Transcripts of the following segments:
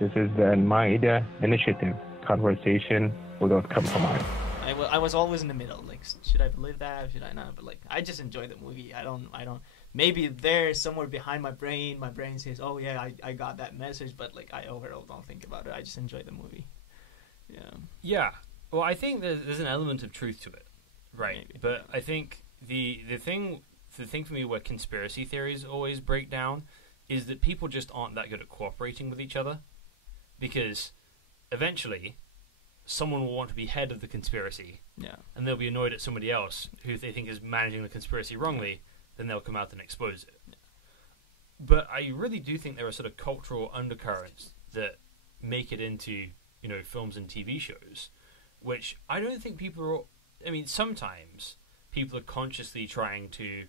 This is the Maida Initiative, conversation without compromise. I was always in the middle. Like, should I believe that? Should I not? But like, I just enjoy the movie. I don't. Maybe there somewhere behind my brain says, "Oh yeah, I got that message," but like, I overall don't think about it. I just enjoy the movie. Yeah. Yeah. Well, I think there's an element of truth to it, right? Maybe. But I think the thing for me where conspiracy theories always break down is that people just aren't that good at cooperating with each other, because eventually someone will want to be head of the conspiracy, Yeah. and they'll be annoyed at somebody else who they think is managing the conspiracy wrongly. Then they'll come out and expose it. Yeah. But I really do think there are sort of cultural undercurrents that make it into, films and TV shows, which I don't think people are. I mean, sometimes people are consciously trying to,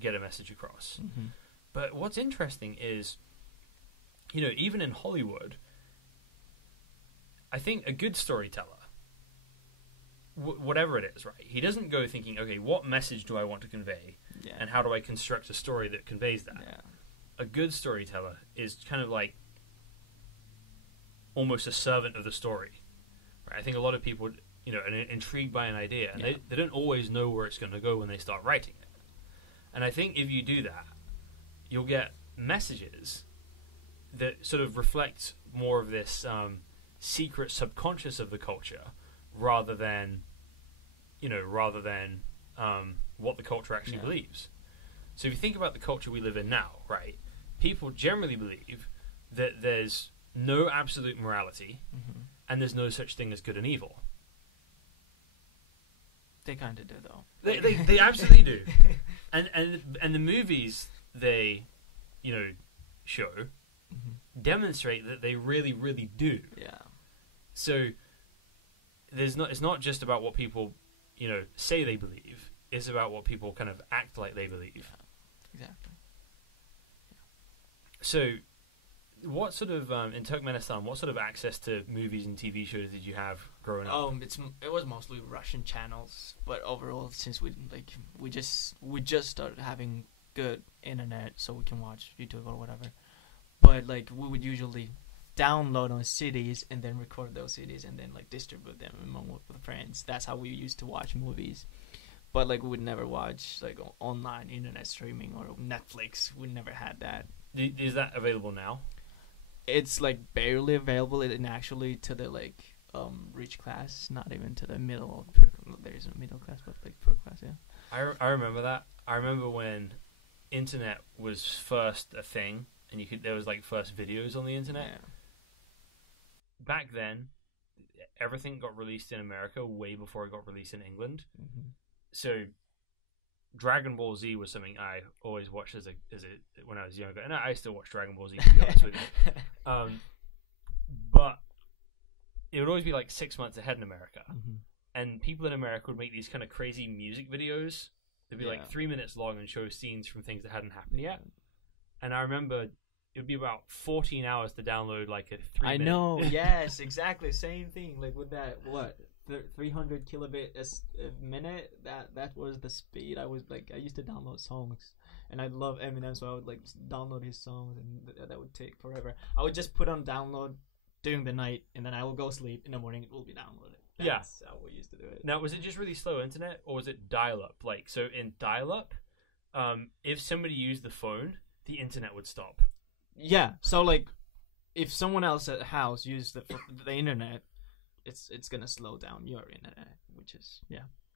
get a message across. Mm-hmm. But what's interesting is, even in Hollywood, I think a good storyteller, whatever it is, right? He doesn't go thinking, okay, what message do I want to convey? Yeah. And how do I construct a story that conveys that? Yeah. A good storyteller is kind of like almost a servant of the story. Right? I think a lot of people, are intrigued by an idea, and they don't always know where it's going to go when they start writing it. And I think if you do that, you'll get messages that sort of reflect more of this secret subconscious of the culture, rather than what the culture actually believes. So if you think about the culture we live in now, right, people generally believe that there's no absolute morality, Mm-hmm. and there's no such thing as good and evil. They kind of do though. They absolutely do. And the movies they, show Mm-hmm. demonstrate that they really, really do. Yeah. So it's not just about what people, say they believe. It's about what people kind of act like they believe. Exactly. So, what sort of in Turkmenistan, what sort of access to movies and TV shows did you have growing up? It was mostly Russian channels, but overall, since we just started having good internet, so we can watch YouTube or whatever. But like, we would usually download on CDs and then record those CDs and then like distribute them among with friends. That's how we used to watch movies. But like, we would never watch like online internet streaming or Netflix. We never had that. Is that available now? It's like barely available, and actually to the like rich class, not even to the middle. There is a middle class, but like poor class. Yeah. I remember that. I remember when internet was first a thing, and there was like first videos on the internet. Yeah. Back then, everything got released in America way before it got released in England. Mm-hmm. So, Dragon Ball Z was something I always watched when I was younger, and I still watch Dragon Ball Z, to be honest with you. But it would always be like 6 months ahead in America, Mm-hmm. and people in America would make these kind of crazy music videos. They'd be like 3 minutes long and show scenes from things that hadn't happened yet. And I remember it would be about 14 hours to download like a 3-minute. I know. Yes, exactly. Same thing. Like with that, 300 kilobit a minute. That was the speed. I used to download songs, and I love Eminem, so I would like download his songs, and that would take forever. I would just put on download during the night, and then I will go sleep. In the morning, it will be downloaded. That's how we used to do it. Now, was it just really slow internet, or was it dial-up? Like, so in dial-up, if somebody used the phone, the internet would stop. Yeah. So like, if someone else at the house used the internet, it's gonna slow down your internet, which is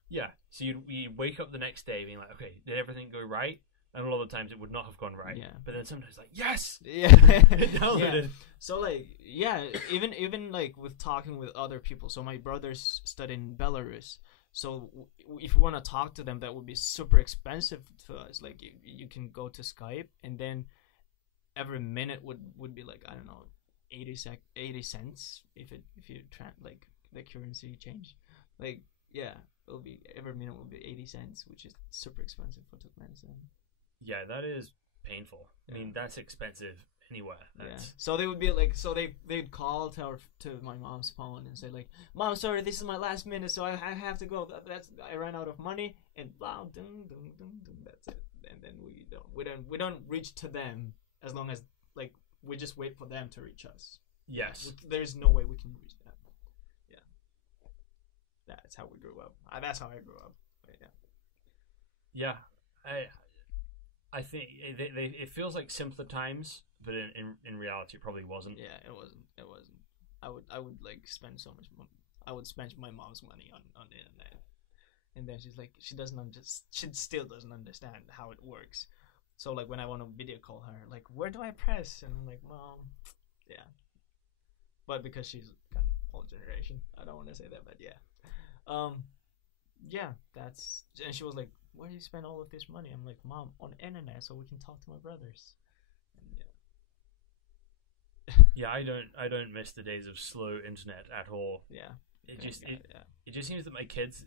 Yeah. So you wake up the next day being like, okay, did everything go right? And a lot of the times it would not have gone right. Yeah. But then sometimes like, yes. Yeah. Downloaded. So like, even like with talking with other people. So my brother's studying in Belarus. So if you want to talk to them, that would be super expensive to us. Like you can go to Skype, and then every minute would be like, I don't know, 80 cents if you like the currency change. Like it'll be every minute will be 80 cents, which is super expensive for Turkmenistan. Yeah, that is painful. I mean, that's expensive anywhere. So they would be like, they'd call to my mom's phone and say like, "Mom, sorry, this is my last minute, so I have to go. I ran out of money," and blah, dun, dun, dun, dun, that's it. And then we don't reach to them as long as like we just wait for them to reach us. Yes. There's no way we can reach that. Yeah. That's how we grew up. That's how I grew up. But yeah. Yeah. I think it feels like simpler times, but in reality, it probably wasn't. Yeah, it wasn't. It wasn't. I would like spend so much money. I would spend my mom's money on the internet, and then she's like, she still doesn't understand how it works. So like when I want to video call her, like, where do I press? And I'm like, Mom, yeah. But because she's kind of old generation, I don't want to say that, but yeah. Yeah, that's, and she was like, where do you spend all of this money? I'm like, Mom, on the internet so we can talk to my brothers. And yeah, I don't miss the days of slow internet at all. Yeah. It just seems that my kids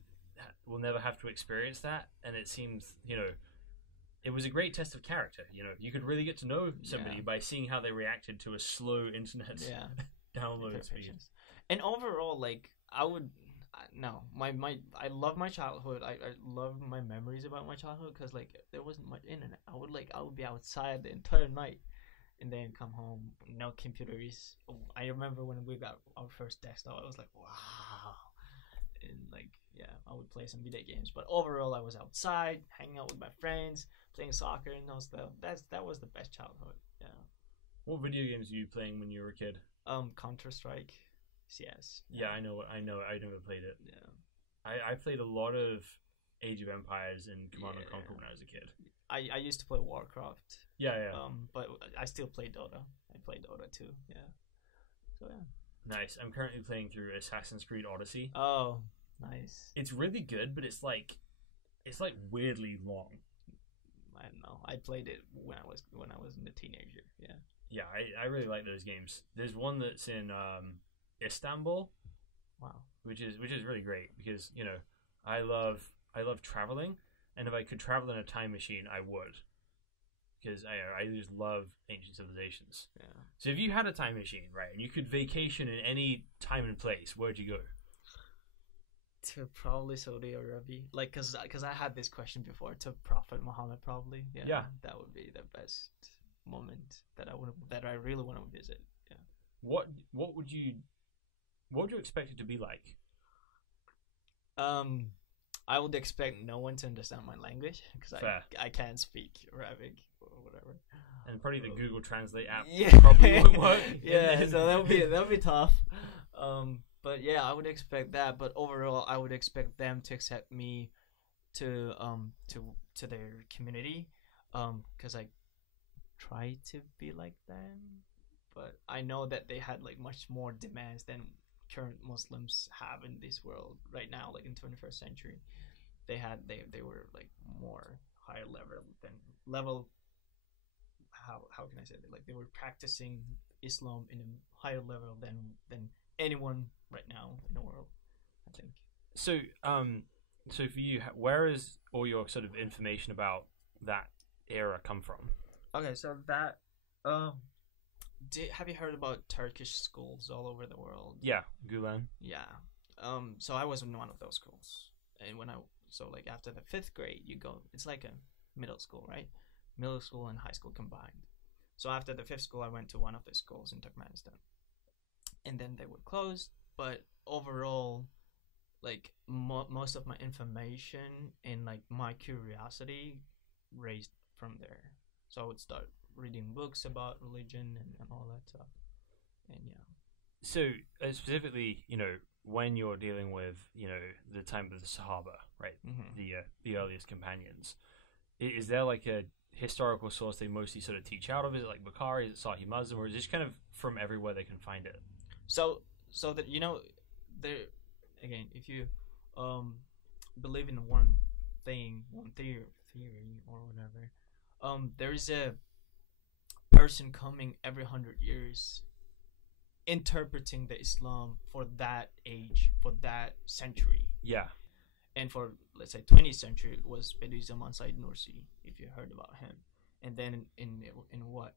will never have to experience that, and it seems, it was a great test of character. You could really get to know somebody by seeing how they reacted to a slow internet download speed. And overall, like, I love my childhood. I love my memories about my childhood because like there wasn't much internet. I would be outside the entire night and then come home. No computers. I remember when we got our first desktop, I was like, wow. And like, yeah, I would play some video games. But overall, I was outside, hanging out with my friends, playing soccer and all stuff. That was the best childhood. Yeah. What video games were you playing when you were a kid? Counter-Strike, CS. Yeah, I know. I never played it. Yeah. I played a lot of Age of Empires and Command and Conquer when I was a kid. I used to play Warcraft. Yeah. But I still play Dota. I play Dota too. Yeah. So yeah. Nice. I'm currently playing through Assassin's Creed Odyssey. Oh, nice. It's really good, but it's like weirdly long. I don't know. I played it when I was a teenager. Yeah. Yeah, I really like those games. There's one that's in Istanbul. Wow. Which is really great because I love traveling, and if I could travel in a time machine, I would. Because I just love ancient civilizations. Yeah. So if you had a time machine, right, and you could vacation in any time and place, where'd you go? To probably Saudi Arabia, like, cause I had this question before, to Prophet Muhammad probably. Yeah. That would be the best moment that I really want to visit. Yeah. What would you expect it to be like? I would expect no one to understand my language because I can't speak Arabic or whatever. And probably the Google Translate app probably won't work. Yeah, so that would be tough. But yeah, I would expect that. But overall, I would expect them to accept me to their community, because I try to be like them. But I know that they had like much more demands than current Muslims have in this world right now, like in 21st century. They were like more higher level. How can I say that? Like they were practicing Islam in a higher level than anyone right now in the world, I think. So for you, where is all your sort of information about that era come from? Okay, so that have you heard about Turkish schools all over the world? Yeah, Gulen. Yeah. So I was in one of those schools, and like after the 5th grade, you go. It's like a middle school, right? Middle school and high school combined. So after the 5th school, I went to one of the schools in Turkmenistan, and then they would close. But overall, like most of my information and like my curiosity raised from there. So I would start reading books about religion and all that stuff. And yeah. So specifically, when you're dealing with, the time of the Sahaba, right? Mm-hmm. The earliest companions, is there like a historical source they mostly sort of teach out of? Is it like Bukhari? Is it Sahih Muslim? Or is it just kind of from everywhere they can find it? So that there again, if you believe in one theory or whatever, there is a person coming every 100 years interpreting the Islam for that age, for that century. Yeah. And for, let's say, 20th century, it was Bediüzzaman Said Nursi, if you heard about him. And then in what,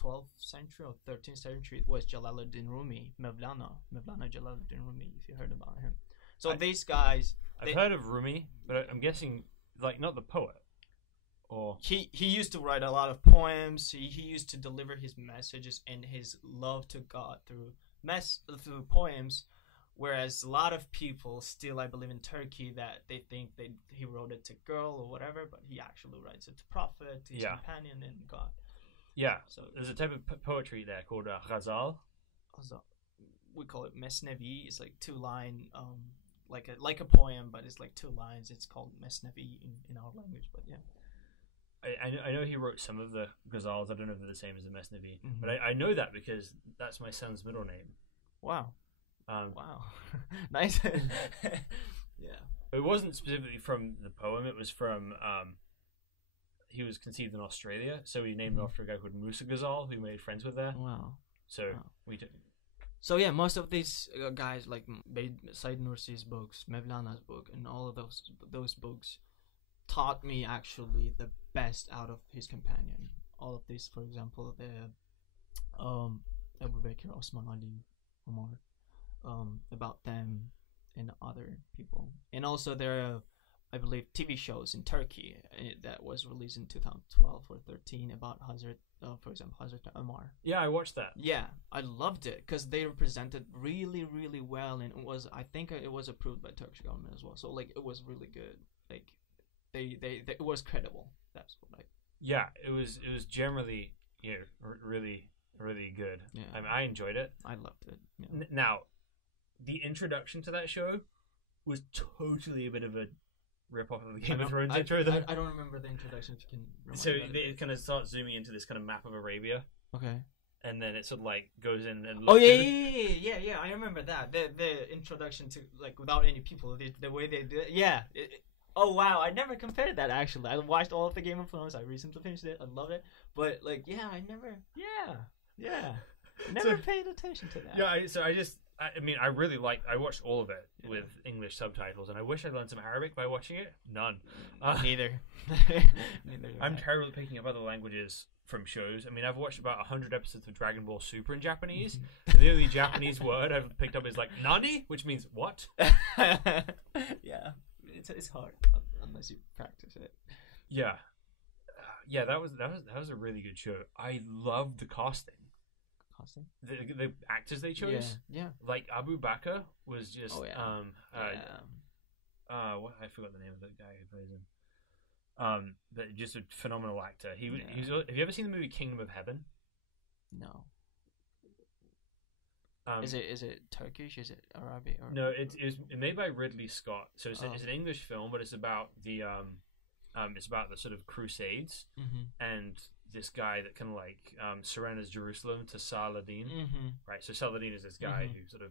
12th century or 13th century, it was Jalaluddin Rumi, Mevlana Jalaluddin Rumi, if you heard about him. So these guys... I've heard of Rumi, but I'm guessing, like, not the poet. Or he used to write a lot of poems. He used to deliver his messages and his love to God through poems. Whereas a lot of people still, I believe, in Turkey that they think he wrote it to girl or whatever, but he actually writes it to prophet, to his companion, and God. Yeah. So there's a type of poetry there called ghazal. We call it mesnevi. It's like 2-line, like a poem, but it's like 2 lines. It's called mesnevi in our language, but yeah. I know he wrote some of the ghazals. I don't know if they're the same as the mesnevi, Mm-hmm. but I know that because that's my son's middle name. Wow. Wow. Nice. Yeah. It wasn't specifically from the poem. It was from he was conceived in Australia, so he named him after a guy called Musa Ghazal, who made friends with there. Wow. So we did. So yeah, most of these guys, like Said Nursi's books, Mevlana's book, and all of those books taught me actually the best out of his companion. All of these, for example, the Abu Bakr, Osman Ali, Umar, about them and other people, and also there are, I believe, TV shows in Turkey that was released in 2012 or 13 about Hazrat, for example, Hazrat Umar. Yeah, I watched that. Yeah, I loved it because they represented really, really well, and I think it was approved by Turkish government as well. So like, it was really good. Like, they it was credible. That's what I. Yeah, it was generally really good. Yeah. I mean, I enjoyed it. I loved it. Yeah. Now, the introduction to that show was totally a bit of a rip-off of the Game of Thrones intro. I don't remember the introduction. If you can remind So me it kind of starts zooming into this kind of map of Arabia, okay. and then it sort of like goes in and Oh looks yeah, at it. yeah. I remember that. The introduction to, like, without any people, the way they do it. Yeah. Oh wow, I never compared that actually. I watched all of the Game of Thrones. I recently finished it. I love it. But like, yeah, I never. Yeah. Never paid attention to that. Yeah, I mean, I really I watched all of it with English subtitles, and I wish I learned some Arabic by watching it. None. Neither. I'm terrible at picking up other languages from shows. I mean, I've watched about 100 episodes of Dragon Ball Super in Japanese. And the only Japanese word I've picked up is like "nani," which means what? Yeah, it's hard unless you practice it. Yeah, that was a really good show. I loved the casting. The actors they chose, yeah. Like Abu Bakr was just, what I forgot the name of the guy who plays him. But just a phenomenal actor. He's. Have you ever seen the movie Kingdom of Heaven? No. Is it Turkish? Is it Arabic? Or... No, it's made by Ridley Scott. So it's an English film, but it's about the sort of Crusades and this guy that kind of like surrenders Jerusalem to Saladin, right? So Saladin is this guy who sort of,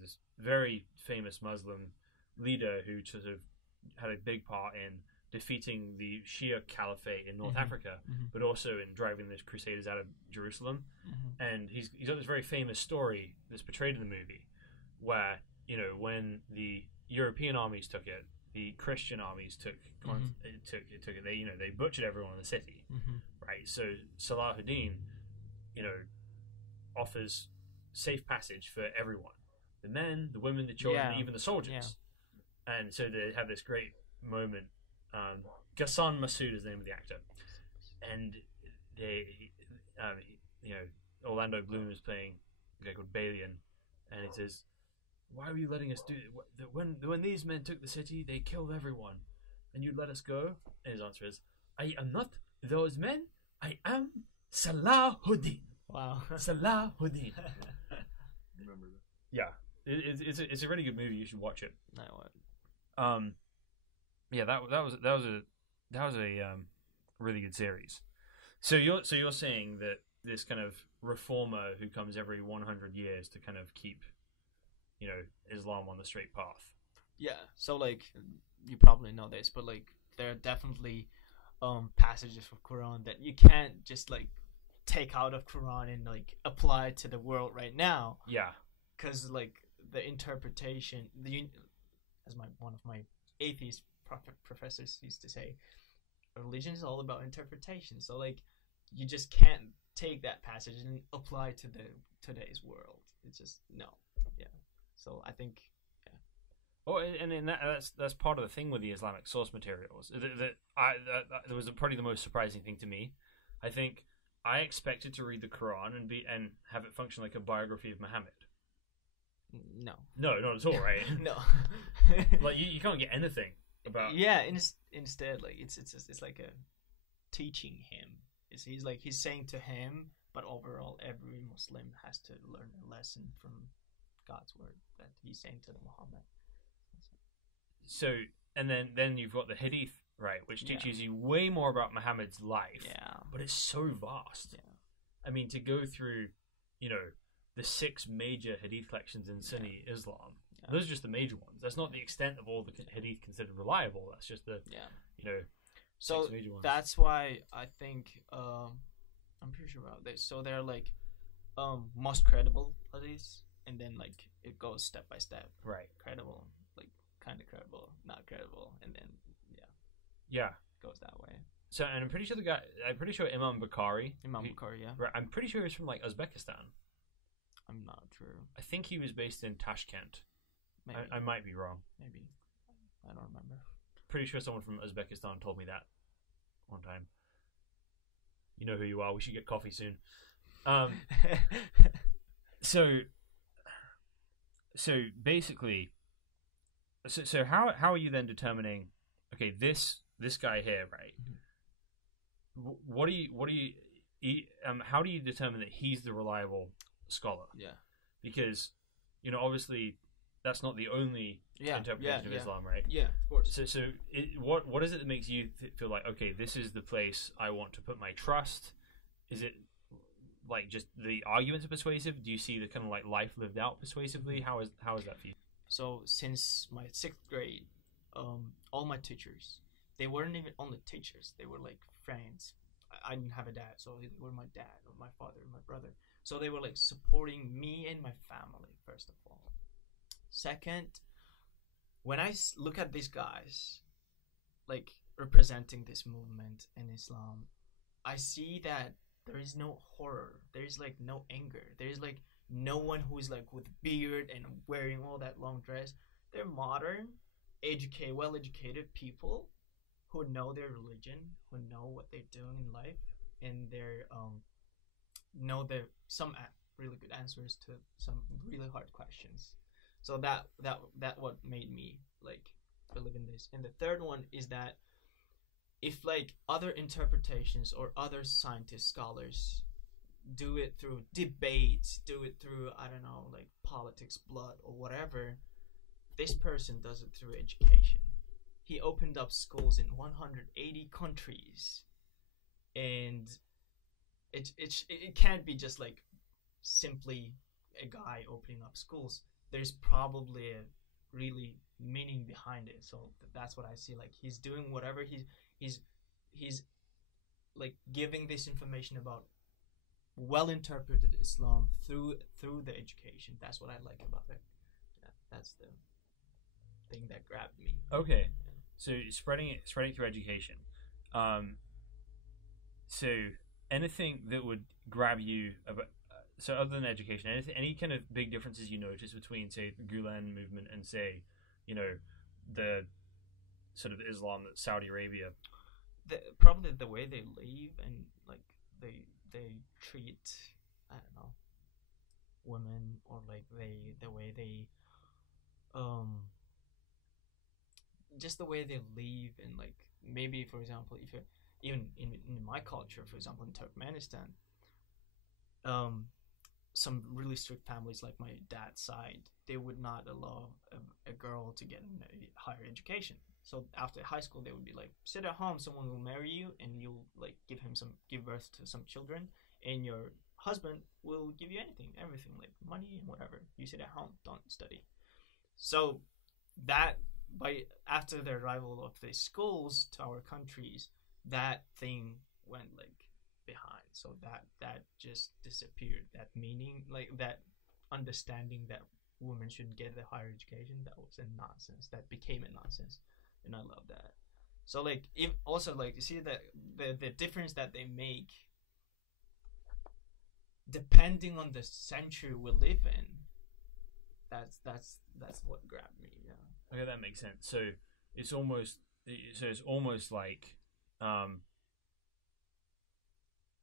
this very famous Muslim leader who sort of had a big part in defeating the Shia Caliphate in North Africa, but also in driving the Crusaders out of Jerusalem. And he's got this very famous story that's portrayed in the movie, where when the European armies took it, the Christian armies took it. They butchered everyone in the city, right? So Salahuddin, offers safe passage for everyone: the men, the women, the children, even the soldiers. Yeah. And so they have this great moment. Ghassan Massoud is the name of the actor, and they, Orlando Bloom is playing a guy called Balian, and he says, "Why were you letting us do it? When these men took the city, they killed everyone, and you let us go?" And his answer is, "I am not those men. I am Salahuddin." Wow, Salahuddin. Remember that? Yeah, it's a really good movie. You should watch it. I would. Yeah, that was a really good series. So you're saying that this kind of reformer who comes every 100 years to kind of keep, Islam on the straight path. Yeah. So like, you probably know this, but like, there are definitely passages of Quran that you can't just like take out of Quran and like apply it to the world right now. Yeah. Because like the interpretation, as one of my atheist professors used to say, religion is all about interpretation. So like, you just can't take that passage and apply to today's world. It's just no. Yeah. So I think, Oh, and that's part of the thing with the Islamic source materials. That was probably the most surprising thing to me. I think I expected to read the Quran and have it function like a biography of Muhammad. No. No, not at all, right? No. Like you can't get anything about. Yeah. Instead, like it's like a teaching him. He's saying to him, but overall, every Muslim has to learn a lesson from God's word that he's saying to Muhammad. So, and then you've got the Hadith, right, which teaches you way more about Muhammad's life. Yeah. But it's so vast. Yeah. I mean, to go through, the 6 major Hadith collections in Sunni Islam, those are just the major ones. That's not the extent of all the Hadith considered reliable. That's just the, So 6 major ones. that's why I think I'm pretty sure about this. So they're like most credible Hadiths, and then like it goes step by step. Right. Credible, like kind of credible, not credible, and then Yeah. it goes that way. So, and I'm pretty sure Imam Bukhari. Imam Bukhari, yeah. Right, I'm pretty sure he's from like Uzbekistan. I'm not sure. I think he was based in Tashkent. Maybe. I might be wrong. Maybe. I don't remember. Pretty sure someone from Uzbekistan told me that one time. You know who you are. We should get coffee soon. So basically, so how are you then determining? Okay, this guy here, right? Mm-hmm. How do you determine that he's the reliable scholar? Yeah. Because obviously that's not the only interpretation of Islam, right? Yeah, of course. So what is it that makes you feel like, okay, this is the place I want to put my trust? Is it like just the arguments are persuasive? Do you see the kind of like life lived out persuasively? How is that for you? So since my 6th grade, all my teachers, they weren't even only teachers. They were like friends. I didn't have a dad, so they were my dad or my father or my brother. So they were like supporting me and my family, first of all. Second, when I look at these guys, like representing this movement in Islam, I see that there is no horror. There is like no anger. There is like no one who is like with beard and wearing all that long dress. They're modern, well-educated people who know their religion, who know what they're doing in life, and they're know some really good answers to some really hard questions. So that what made me like believe in this. And the third one is that if like other interpretations or other scientists, scholars do it through debates, do it through, I don't know, like politics, blood or whatever, this person does it through education. He opened up schools in 180 countries, and it can't be just like simply a guy opening up schools. There's probably a really meaning behind it. So that's what I see. Like he's doing whatever he's like giving this information about well-interpreted Islam through the education. That's what I like about it. That's the thing that grabbed me. Okay, so spreading it through education. So anything that would grab you about, so other than education, any kind of big differences you notice between, say, the Gulen movement and, say, the sort of Islam that Saudi Arabia? Probably the way they live and like they treat, I don't know, women, or like the way they just the way they live, and like maybe, for example, if you're even in my culture, for example, in Turkmenistan, some really strict families, like my dad's side, they would not allow a girl to get a higher education. So after high school, they would be like, sit at home, someone will marry you, and you'll like give birth to some children, and your husband will give you everything, like money and whatever. You sit at home, don't study. So that after the arrival of the schools to our countries, that thing went like behind. So that just disappeared. That meaning, like that understanding that women should get a higher education, that was a nonsense. That became a nonsense, and I love that. So like, if also like, you see that the difference that they make depending on the century we live in. That's what grabbed me. Yeah. Okay, that makes sense. So it's almost like,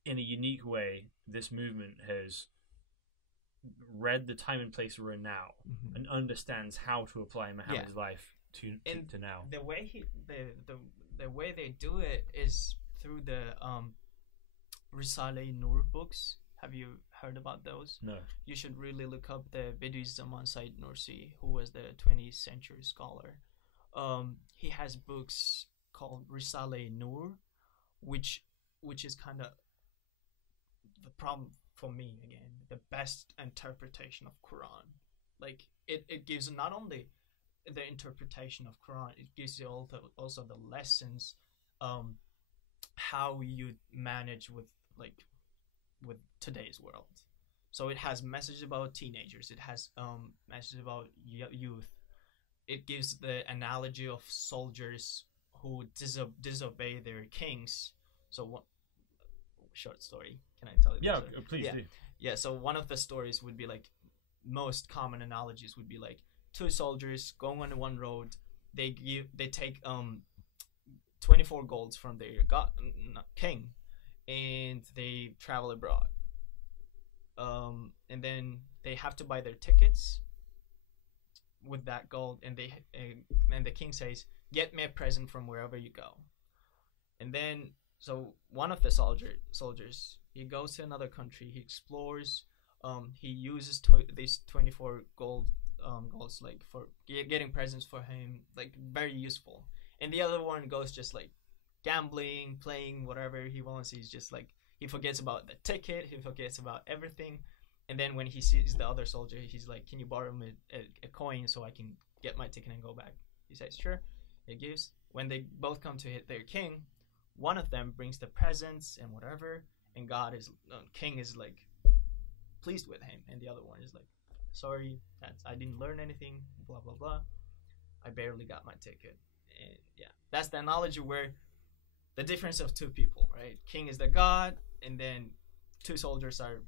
in a unique way, this movement has read the time and place we're in now and understands how to apply Muhammad's life to now. The way the way they do it is through the Risale-i-Nur books. Have you heard about those? No. You should really look up the Bediüzzaman Said Nursi, who was the 20th century scholar. He has books called Risale-i-Nur, which is kind of the problem for me again. The best interpretation of Quran. Like it gives not only the interpretation of Quran, it gives you also the lessons, how you manage with today's world. So it has messages about teenagers. It has messages about youth. It gives the analogy of soldiers who disobey their kings. So what short story? Can I tell you? Yeah, please do. Yeah. So one of the stories would be like, most common analogies would be like two soldiers going on one road. They take 24 golds from their king, and they travel abroad. And then they have to buy their tickets with that gold, and the king says, "Get me a present from wherever you go." And then so one of the soldiers, he goes to another country, he explores, he uses these 24 golds like for getting presents for him, like very useful. And the other one goes just like gambling, playing whatever he wants. He's just like, he forgets about the ticket, he forgets about everything. And then when he sees the other soldier, he's like, "Can you borrow me a coin so I can get my ticket and go back?" He says, "Sure." He gives. When they both come to hit their king, one of them brings the presents and whatever, and king is like pleased with him, and the other one is like, "Sorry, I didn't learn anything, blah blah blah. I barely got my ticket." And yeah, that's the analogy where the difference of two people, right? King is the god, and then two soldiers are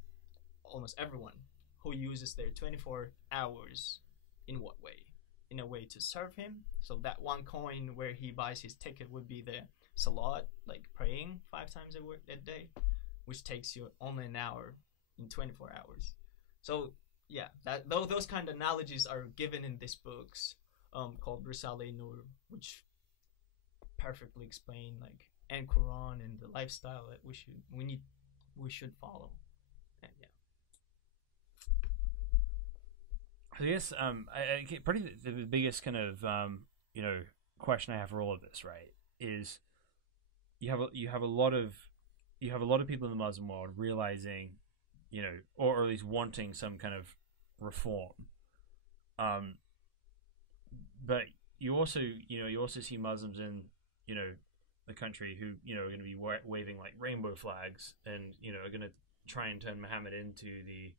almost everyone who uses their 24 hours in what way? In a way to serve him. So that one coin where he buys his ticket would be the salat, like praying 5 times a day, which takes you only an hour in 24 hours. So yeah, those kind of analogies are given in these books called Risale-i-Nur, which perfectly explain like and Quran and the lifestyle that we should follow. And yeah. I guess probably the biggest kind of question I have for all of this, right, is you have a lot of people in the Muslim world realizing, or at least wanting some kind of reform, but you also see Muslims in the country who are going to be waving like rainbow flags and are going to try and turn Muhammad into the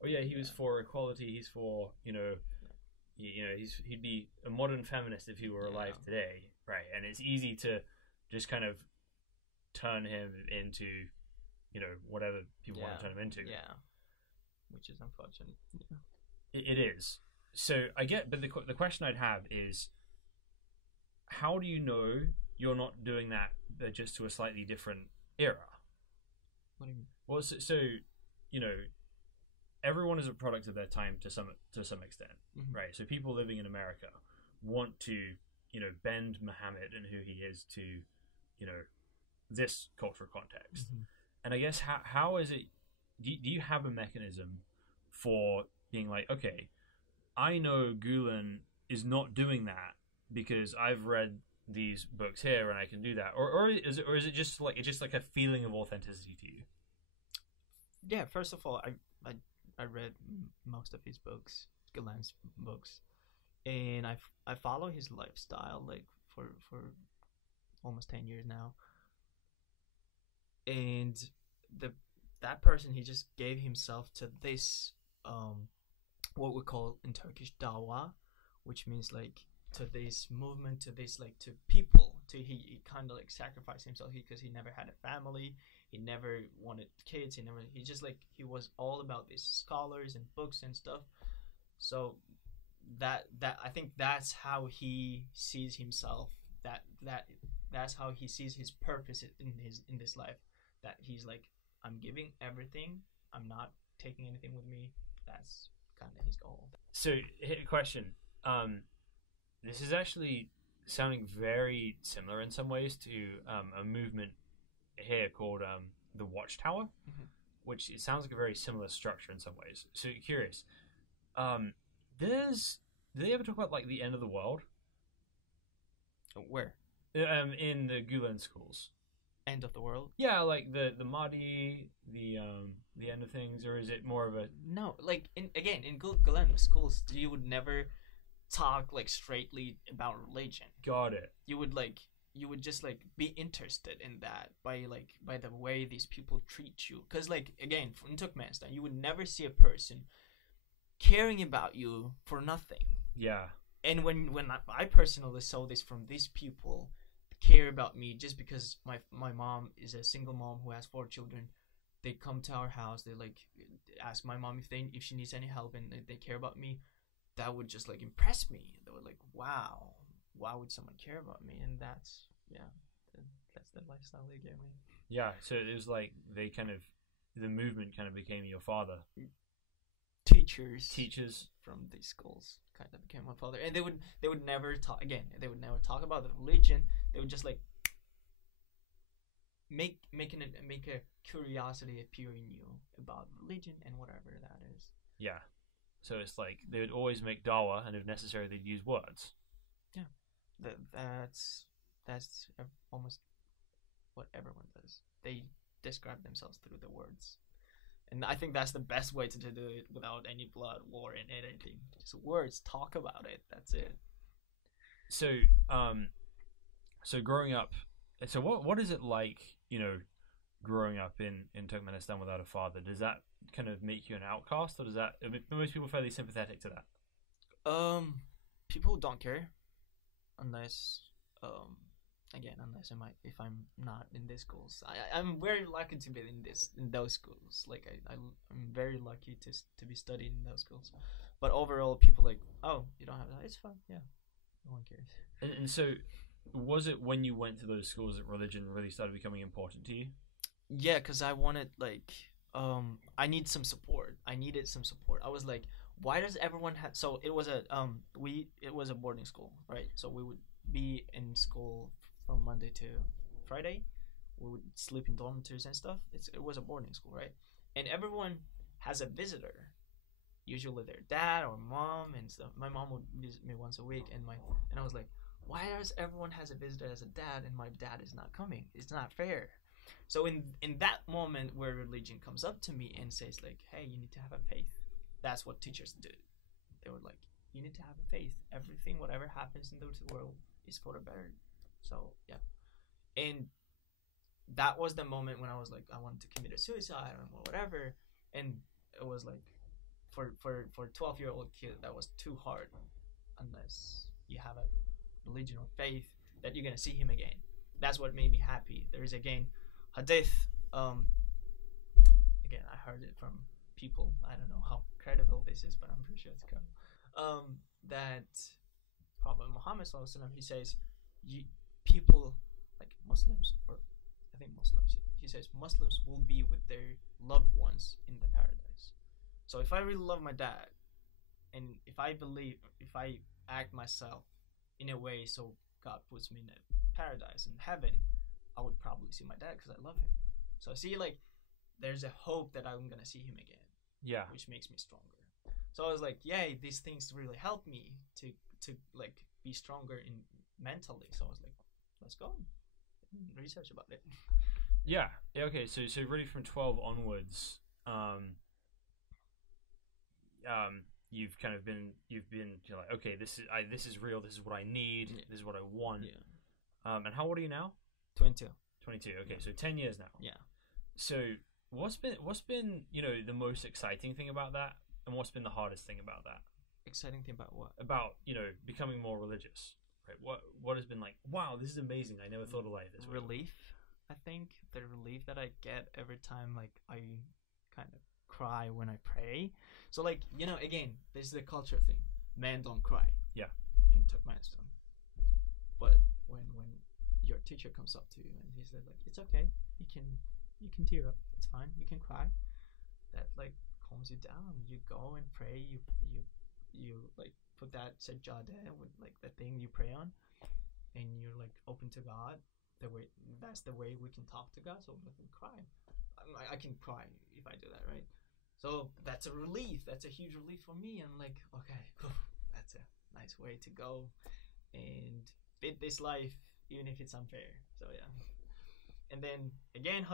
oh yeah, he was for equality, he's for he'd be a modern feminist if he were alive today, right? And it's easy to just kind of turn him into whatever people want to turn him into, which is unfortunate. It is. So I get, but the question I'd have is, how do you know you're not doing that, but just to a slightly different era? What do you mean? Well, so everyone is a product of their time to some extent, right? So people living in America want to bend Muhammad and who he is to this cultural context. And I guess how is it? Do you have a mechanism for being like, okay, I know Gulen is not doing that because I've read these books here and I can do that, or is it just like a feeling of authenticity to you? Yeah, first of all, I read most of his books, Gulen's books, and I follow his lifestyle like for almost 10 years now. And that person, he just gave himself to this what we call in Turkish dawah, which means like to this movement, to this like to people. He kind of like sacrificed himself because he never had a family. He never wanted kids. He was all about these scholars and books and stuff. So that I think that's how he sees himself. That's how he sees his purpose in this life. That he's like, I'm giving everything. I'm not taking anything with me. That's kind of his goal. So, hit a question. This is actually sounding very similar in some ways to a movement here called the Watchtower, Mm-hmm. which it sounds like a very similar structure in some ways. So, curious. Do they ever talk about like the end of the world? Where? In the Gulen schools. End of the world? Yeah, like the Mahdi, the end of things, or is it more of a No, like in Gulen schools, you would never talk like straightly about religion. got it? You would just like be interested in that by the way these people treat you. Because like again, in Turkmenistan, you would never see a person caring about you for nothing. Yeah, And when I personally saw this from these people care about me just because my mom is a single mom who has 4 children. They come to our house. They like ask my mom if she needs any help, and they care about me. That would just like impress me. They were like, wow, why would someone care about me? And that's the lifestyle they gave me. yeah. So it was like the movement kind of became your father. Teachers from these schools kind of became my father, and they would never talk again. They would never talk about the religion. They would just like make a curiosity appear in you about religion and whatever that is. Yeah. So it's like they would always make dawa, and if necessary, they'd use words. Yeah, that's almost what everyone does. They describe themselves through the words. And I think that's the best way to do it without any blood, war, and anything. Just words, talk about it. That's it. So, so growing up, so what is it like, growing up in Turkmenistan without a father? Does that kind of make you an outcast, or does that, are most people fairly sympathetic to that? People don't care unless if I'm not in these schools. I'm very lucky to be in those schools. Like I'm very lucky to be studying in those schools. But overall, people like, oh, you don't have that. It's fine. Yeah, no one cares. And so, was it when you went to those schools that religion really started becoming important to you? Yeah, because I wanted I need some support. I needed some support. I was like, why does everyone have? So it was a boarding school, right? So we would be in school from Monday to Friday. We would sleep in dormitories and stuff. It was a boarding school, right? And everyone has a visitor, usually their dad or mom and stuff. My mom would visit me once a week, and I was like, why does everyone has a visitor as a dad and my dad is not coming? It's not fair. So in that moment where religion comes up to me and says like, hey, you need to have a faith. That's what teachers do. They were like, you need to have a faith. Everything, whatever happens in the world, is for the better. So yeah, and that was the moment when I was like, I wanted to commit a suicide or whatever, and it was like, for a 12-year-old kid, that was too hard, unless you have a religion or faith that you're gonna see him again. That's what made me happy. There is again hadith. Again, I heard it from people. I don't know how credible this is, but I'm pretty sure it's credible. That Prophet Muhammad Sallallahu Alaihi Wasallam, he says, people like Muslims, or I think Muslims, he says Muslims will be with their loved ones in the paradise. So if I really love my dad, and if I act myself in a way so God puts me in a paradise in heaven, I would probably see my dad because I love him. So see, like, there's a hope that I'm gonna see him again. Yeah. Which makes me stronger. So I was like, yay, these things really help me to like be stronger in mentally. So I was like, let's go research about it. Yeah. Okay. So really from 12 onwards, you've been like, okay, this is real. This is what I need. Yeah. This is what I want. Yeah. And how old are you now? 22. 22. Okay. Yeah. So 10 years now. Yeah. So what's been the most exciting thing about that, and what's been the hardest thing about that? Exciting thing about what? About becoming more religious. Right. What has been like, wow, this is amazing. I never thought of life this way. Relief. I think the relief that I get every time, like, I kind of cry when I pray. So, like, again, this is the culture thing. men don't cry. Yeah. In Turkmenistan. But when your teacher comes up to you and he says like, it's okay, you can tear up, it's fine, you can cry, that like calms you down. You go and pray, you like put that sajjadah with like the thing you pray on, and you're like open to God. That's the way we can talk to God. So we can cry. I can cry if I do that, right? So that's a relief. That's a huge relief for me. I'm like, okay, that's a nice way to go and fit this life, even if it's unfair. So yeah. And then again,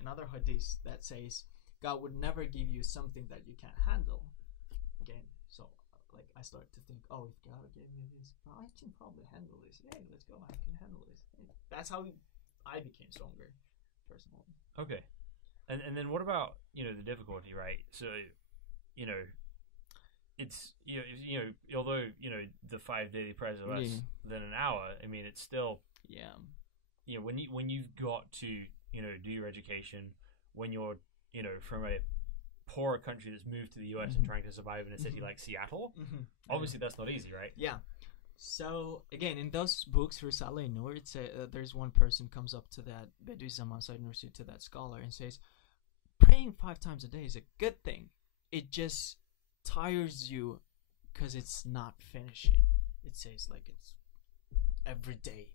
another hadith that says God would never give you something that you can't handle. Again, so like I start to think, oh, if God gave me this, well, I can probably handle this. Hey, let's go. I can handle this. That's how I became stronger, personally. Okay. And then what about, you know, the difficulty, right? So, you know, it's, you know, although, you know, the 5 daily prayers are less than an hour, I mean, it's still, you know, when you've got to, you know, do your education, when you're, you know, from a poorer country that's moved to the US and trying to survive in a city like Seattle, obviously that's not easy, right? Yeah. So again, in those books, Risale Nur, it's there's one person comes up to that Bediüzzaman Said Nursi, to that scholar, and says, praying 5 times a day is a good thing. It just tires you because it's not finishing. It says like it's every day.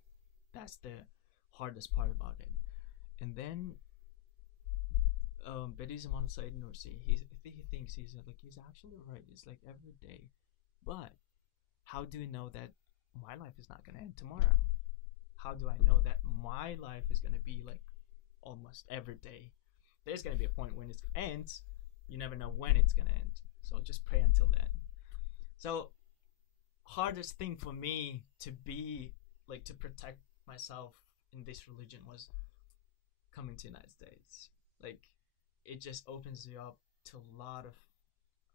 That's the hardest part about it. And then Bediüzzaman Said Nursi, he thinks he's actually right. It's like every day, but how do we know that my life is not gonna end tomorrow? How do I know that my life is gonna be like almost every day? There's gonna be a point when it ends. You never know when it's gonna end. So just pray until then. So hardest thing for me to be like to protect myself in this religion was coming to the United States. Like it just opens you up to a lot of,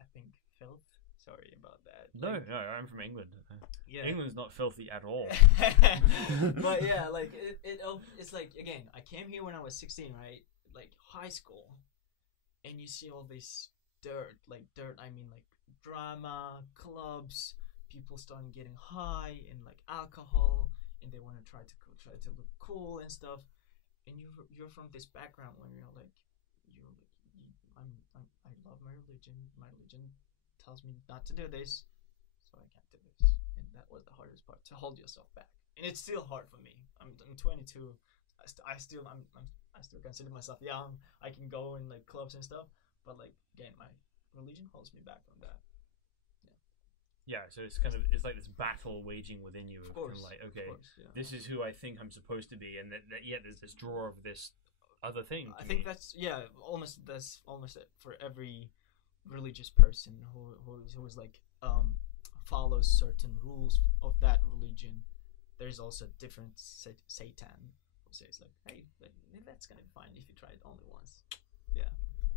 I think, filth. Sorry about that. No, I'm from England. Yeah, England's not filthy at all. But yeah, like it's like, again, I came here when I was 16, right? Like high school, and you see all this dirt. I mean like drama, clubs, people starting getting high and like alcohol, and they want to try to look cool and stuff. And you're from this background where I love my religion. My religion tells me not to do this, so I can't do this. And that was the hardest part, to hold yourself back. And it's still hard for me. I'm 22. I still consider myself young. I can go in like clubs and stuff, but like again, my religion holds me back from that. Yeah, so it's like this battle waging within you. Of course, kind of like, okay, this is who I think I'm supposed to be, and that yet there's this draw of this other thing. I think that's almost for every religious person who's like follows certain rules of that religion. There's also different Satan who says like, hey, that's gonna be fine if you try it only once. Yeah.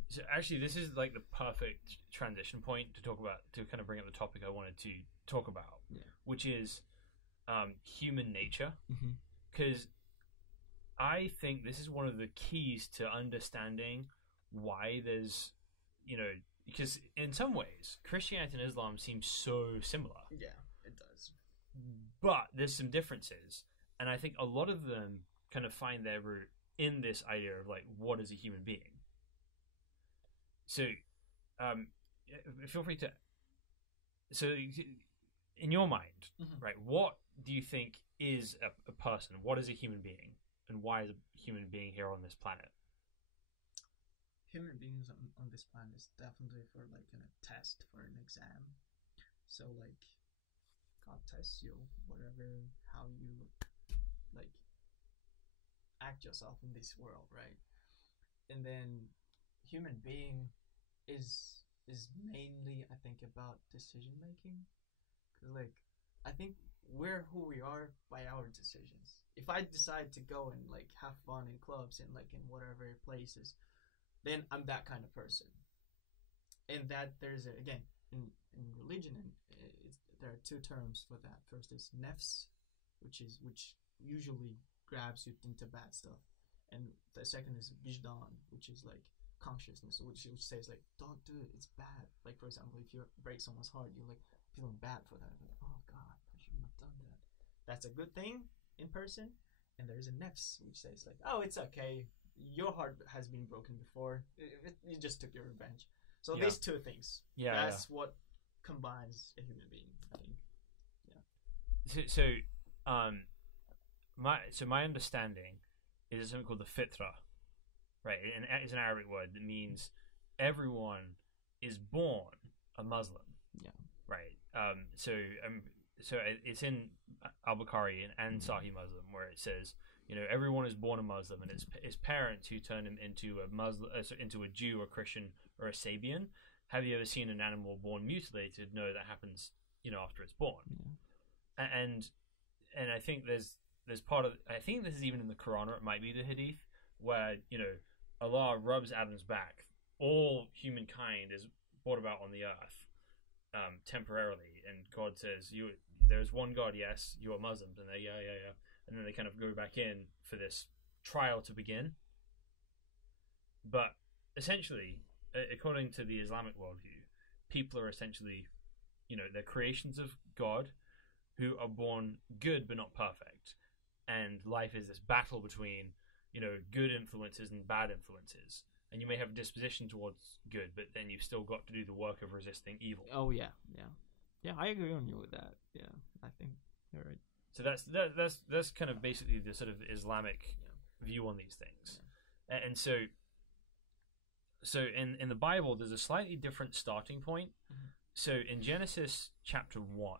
So actually, this is like the perfect transition point to kind of bring up the topic I wanted to talk about, which is human nature. Because I think this is one of the keys to understanding why there's, you know, because in some ways, Christianity and Islam seem so similar. Yeah, it does. But there's some differences. And I think a lot of them kind of find their root in this idea of, like, what is a human being? So, feel free to... So, in your mind, right, what do you think is a person? What is a human being? And why is a human being here on this planet? Human beings on this planet is definitely for like a test, for an exam. So like God tests you, whatever, how you like act yourself in this world, right? And then human being is mainly, I think, about decision making. Cause like I think we're who we are by our decisions. If I decide to go and like have fun in clubs and like in whatever places, then I'm that kind of person. And that there's again in religion, there are 2 terms for that. First is nefs, which usually grabs you into bad stuff, and the second is vijdan, which is like consciousness, which says like, don't do it, it's bad. Like for example, if you break someone's heart, you're like feeling bad for that. Like, oh God, I shouldn't have done that. That's a good thing in person. And there's a nefs which says like, oh, it's okay. Your heart has been broken before. You just took your revenge. So these two things. That's what combines a human being, I think. My understanding is something called the fitra, right? And it's an Arabic word that means everyone is born a Muslim. Yeah. Right. So it's in Al-Bukhari and Sahih Muslim where it says, everyone is born a Muslim, and it's parents who turn him into a Muslim, into a Jew, or Christian, or a Sabian. Have you ever seen an animal born mutilated? No, that happens, after it's born. Yeah. And I think there's part of, I think this is even in the Quran, or it might be the Hadith, where Allah rubs Adam's back. All humankind is brought about on the earth temporarily, and God says, there's one God, yes, you are Muslims, and they yeah, and then they kind of go back in for this trial to begin. But essentially, according to the Islamic worldview, people are essentially, they're creations of God who are born good but not perfect, and life is this battle between good influences and bad influences. And you may have a disposition towards good, but then you've still got to do the work of resisting evil. Oh yeah. I agree on you with that. Yeah, I think you're right. So that's kind of basically the sort of Islamic view on these things. Yeah. And so in the Bible, there's a slightly different starting point. Mm-hmm. So in Genesis chapter 1,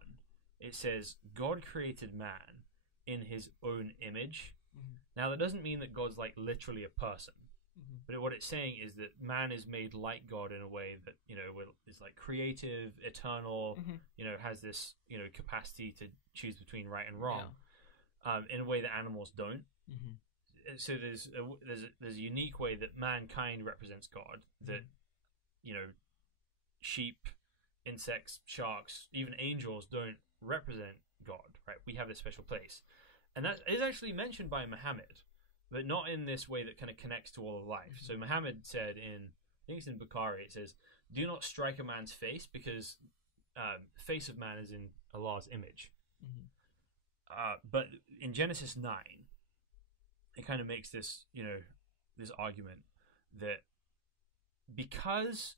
it says God created man in His own image. Mm-hmm. Now that doesn't mean that God's like literally a person. Mm-hmm. But what it's saying is that man is made like God in a way that is like creative, eternal. Mm-hmm. Has this capacity to choose between right and wrong, in a way that animals don't. Mm-hmm. So there's a unique way that mankind represents God that sheep, insects, sharks, even angels don't represent God. Right? We have this special place, and that is actually mentioned by Muhammad. But not in this way that kind of connects to all of life. Mm-hmm. So Muhammad said I think it's in Bukhari, it says, do not strike a man's face, because the face of man is in Allah's image. Mm-hmm. But in Genesis 9, it kind of makes this, this argument that because...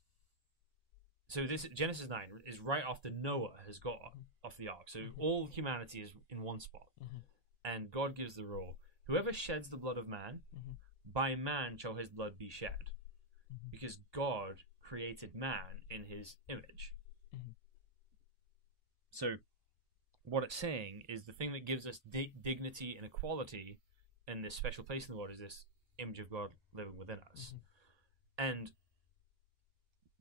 So this Genesis 9 is right after Noah has got off the ark. So mm-hmm. all humanity is in one spot. Mm-hmm. And God gives the rule, whoever sheds the blood of man, mm-hmm. by man shall his blood be shed. Mm-hmm. Because God created man in His image. Mm-hmm. So what it's saying is the thing that gives us dignity and equality and this special place in the world is this image of God living within us. Mm-hmm. And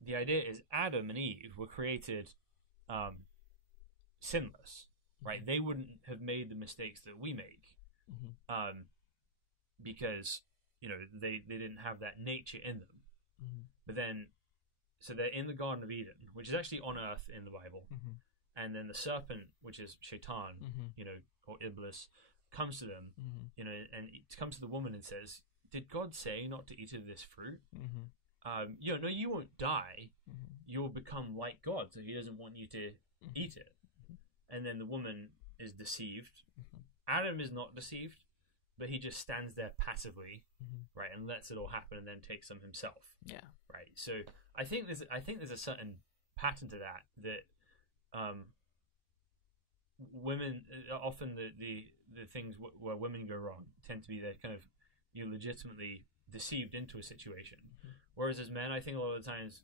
the idea is Adam and Eve were created sinless, right? They wouldn't have made the mistakes that we make. Mm-hmm. Because they didn't have that nature in them. Mm-hmm. But then, so they're in the Garden of Eden, which is actually on earth in the Bible, mm-hmm. and then the serpent, which is Shaitan, mm-hmm. Or Iblis, comes to them, mm-hmm. And it comes to the woman and says, "Did God say not to eat of this fruit? Mm-hmm. No, you won't die. Mm-hmm. You'll become like God, so He doesn't want you to mm-hmm. eat it." Mm-hmm. And then the woman is deceived. Mm-hmm. Adam is not deceived, but he just stands there passively, mm-hmm. right, and lets it all happen, and then takes them himself. Yeah. Right. So I think there's a certain pattern to that women often the things where women go wrong tend to be that kind of you're legitimately deceived into a situation, mm-hmm. whereas as men, I think a lot of the times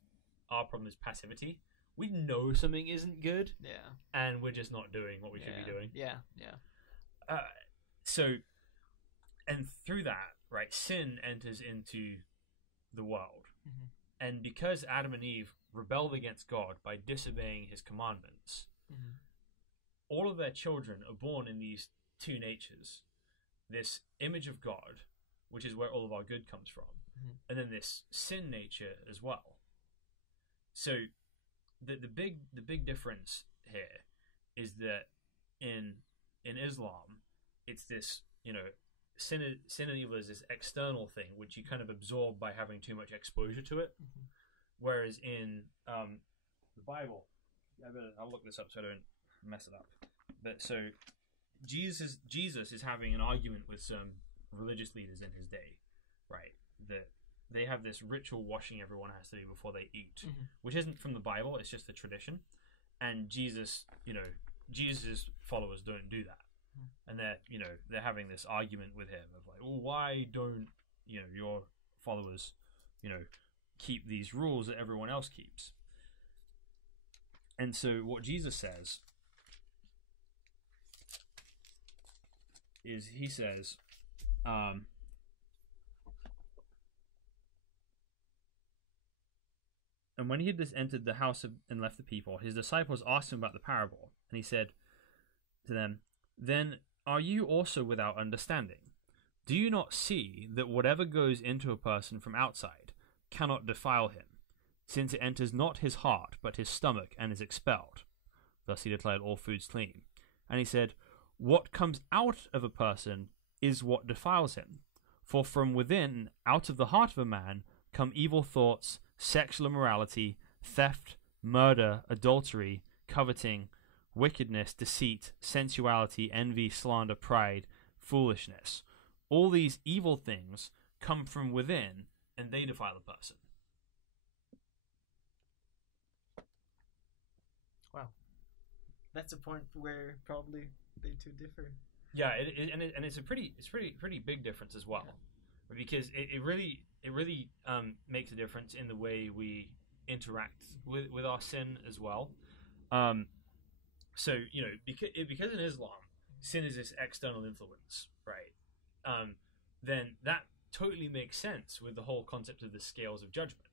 our problem is passivity. We know something isn't good, and we're just not doing what we should be doing. So, and through that, right, sin enters into the world. Mm-hmm. And because Adam and Eve rebelled against God by disobeying His commandments, mm-hmm. all of their children are born in these two natures. This image of God, which is where all of our good comes from, mm-hmm. and then this sin nature as well. So the big difference here is that in Islam, it's this, sin and evil is this external thing which you kind of absorb by having too much exposure to it. Mm-hmm. Whereas in the Bible. I'll look this up so I don't mess it up. But so Jesus is having an argument with some religious leaders in his day, right? That they have this ritual washing everyone has to do before they eat, which isn't from the Bible, it's just a tradition. And Jesus' followers don't do that. And they're having this argument with him of like, well, why don't your followers keep these rules that everyone else keeps? And so what Jesus says is, he says, and when he had just entered the house and left the people, his disciples asked him about the parable, and he said to them, "Then are you also without understanding? Do you not see that whatever goes into a person from outside cannot defile him, since it enters not his heart, but his stomach, and is expelled?" Thus he declared all foods clean. And he said, "What comes out of a person is what defiles him. For from within, out of the heart of a man, come evil thoughts, sexual immorality, theft, murder, adultery, coveting, wickedness, deceit, sensuality, envy, slander, pride, foolishness. All these evil things come from within, and they defile a person." Wow, that's a point where probably they two differ. Yeah, it's a pretty big difference as well, because it really makes a difference in the way we interact with our sin as well. So because in Islam, sin is this external influence, right? Then that totally makes sense with the whole concept of the scales of judgment,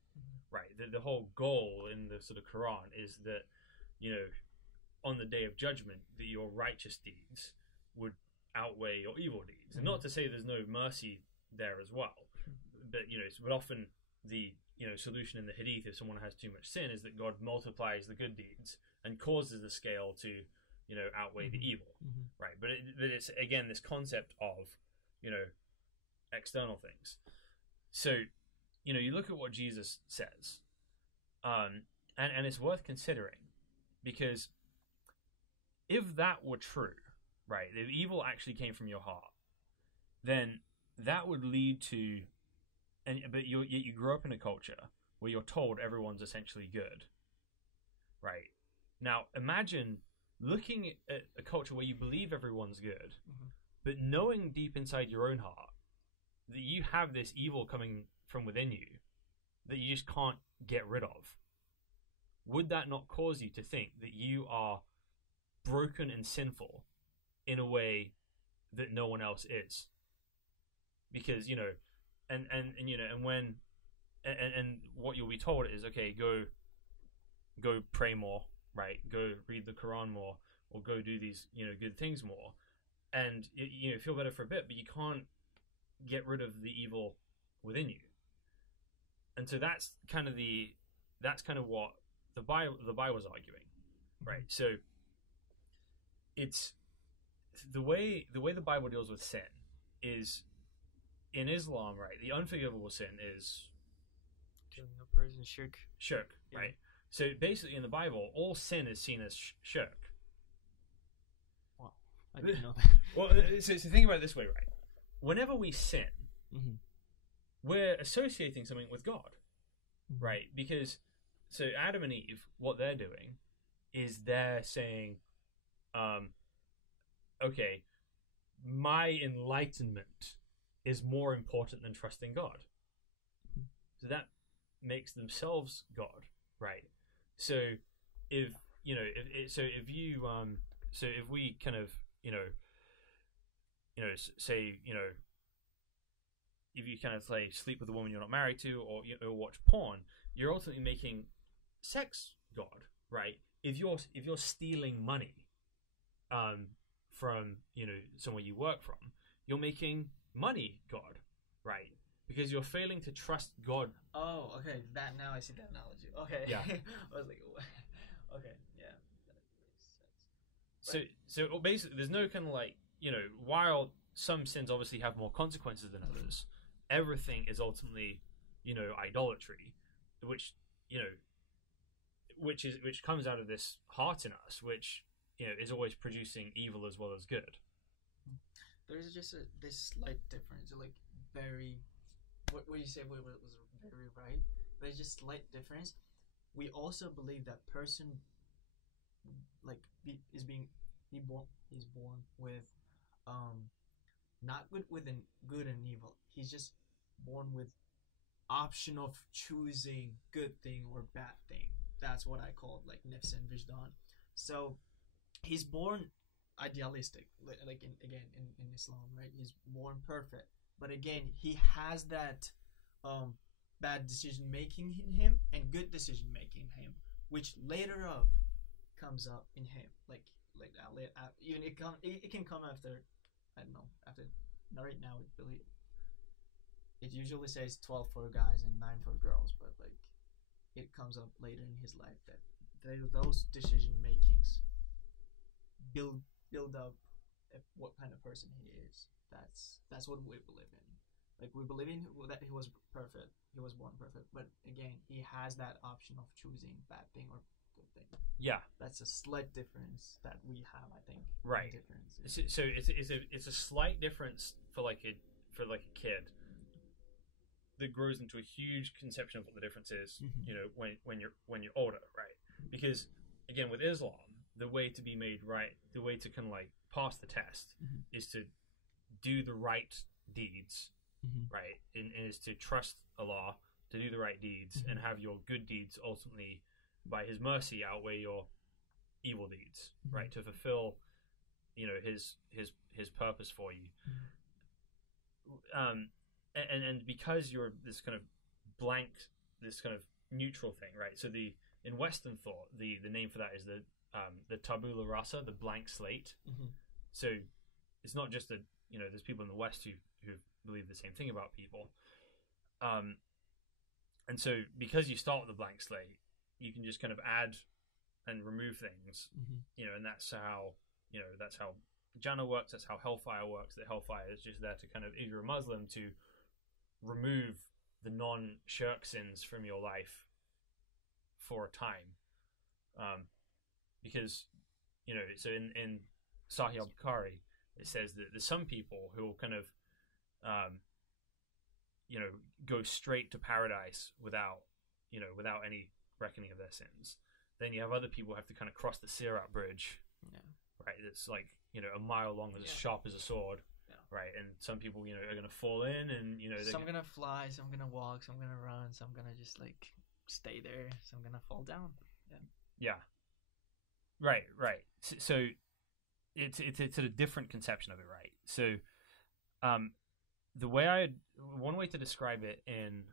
right? The whole goal in the sort of Quran is that on the day of judgment, that your righteous deeds would outweigh your evil deeds, and not to say there's no mercy there as well, but often the solution in the Hadith, if someone has too much sin, is that God multiplies the good deeds and causes the scale to outweigh the evil, right? But it's again this concept of external things. So you look at what Jesus says, and it's worth considering, because if that were true, right, if evil actually came from your heart, then that would lead to, but you grow up in a culture where you're told everyone's essentially good, right? Now imagine looking at a culture where you believe everyone's good, but knowing deep inside your own heart that you have this evil coming from within you that you just can't get rid of. Would that not cause you to think that you are broken and sinful in a way that no one else is? Because and what you'll be told is, okay, go pray more, right? Go read the Quran more, or go do these good things more, and you feel better for a bit, but you can't get rid of the evil within you. And so that's kind of what the Bible's arguing, right? So it's the way the Bible deals with sin is, in Islam, right, the unforgivable sin is killing a person, shirk, right? So basically in the Bible, all sin is seen as shirk. Wow, I didn't know that. Well, so think about it this way, right? Whenever we sin, we're associating something with God, right? Because so Adam and Eve, what they're doing is they're saying, okay, my enlightenment is more important than trusting God. So that makes themselves God, right? So if we kind of say if you kind of like sleep with a woman you're not married to, or watch porn, you're ultimately making sex God, right? If you're stealing money from somewhere you work from, you're making money God, right? Because you're failing to trust God. Oh, okay. That now I see that analogy. Okay. Yeah. I was like, okay, yeah, that makes sense. So basically, there's no kind of like while some sins obviously have more consequences than others, everything is ultimately idolatry, which which comes out of this heart in us, which is always producing evil as well as good. There's just this slight difference, like very, what you said was very right. There's just slight difference. We also believe that person, like, he's born with, not with good and evil. He's just born with option of choosing good thing or bad thing. That's what I call like nifs and vijdan. So he's born idealistic, like in Islam, right? He's born perfect, but again, he has that bad decision making in him and good decision making in him, which later up comes up in him. Like even it can come after, I don't know, after, not right now. It usually says 12 for guys and 9 for girls, but like it comes up later in his life that those decision makings build up what kind of person he is. That's what we believe in. Like, we believe in that he was perfect. He was born perfect, but again, he has that option of choosing bad thing or good thing. Yeah, that's a slight difference that we have, I think. Right. So it's a slight difference for like a kid that grows into a huge conception of what the difference is. Mm-hmm. When you're older, right? Because again, with Islam, the way to be made right, the way to kind of like pass the test, mm-hmm. is to do the right deeds, mm-hmm. right? And is to trust Allah, to do the right deeds, mm-hmm. and have your good deeds ultimately, by His mercy, outweigh your evil deeds, mm-hmm. right? To fulfill, His purpose for you. Mm-hmm. And because you're this kind of blank, this kind of neutral thing, right? So in Western thought, the name for that is the tabula rasa, the blank slate. Mm-hmm. So it's not just that there's people in the West who believe the same thing about people, and so because you start with a blank slate, you can just kind of add and remove things, mm-hmm. And that's how Jannah works. That's how hellfire works. That hellfire is just there to kind of, if you're a Muslim, to remove the non-shirk sins from your life for a time, because so in Sahih al-Bukhari it says that there's some people who will kind of go straight to paradise without any reckoning of their sins. Then you have other people who have to kind of cross the Sirat bridge, right? It's like a mile long, as sharp as a sword. Right, and some people, are going to fall in, and some going to fly, some going to walk, some going to run, some going to just like stay there, some going to fall down. Yeah. Right. So it's a different conception of it, right? So, one way to describe it in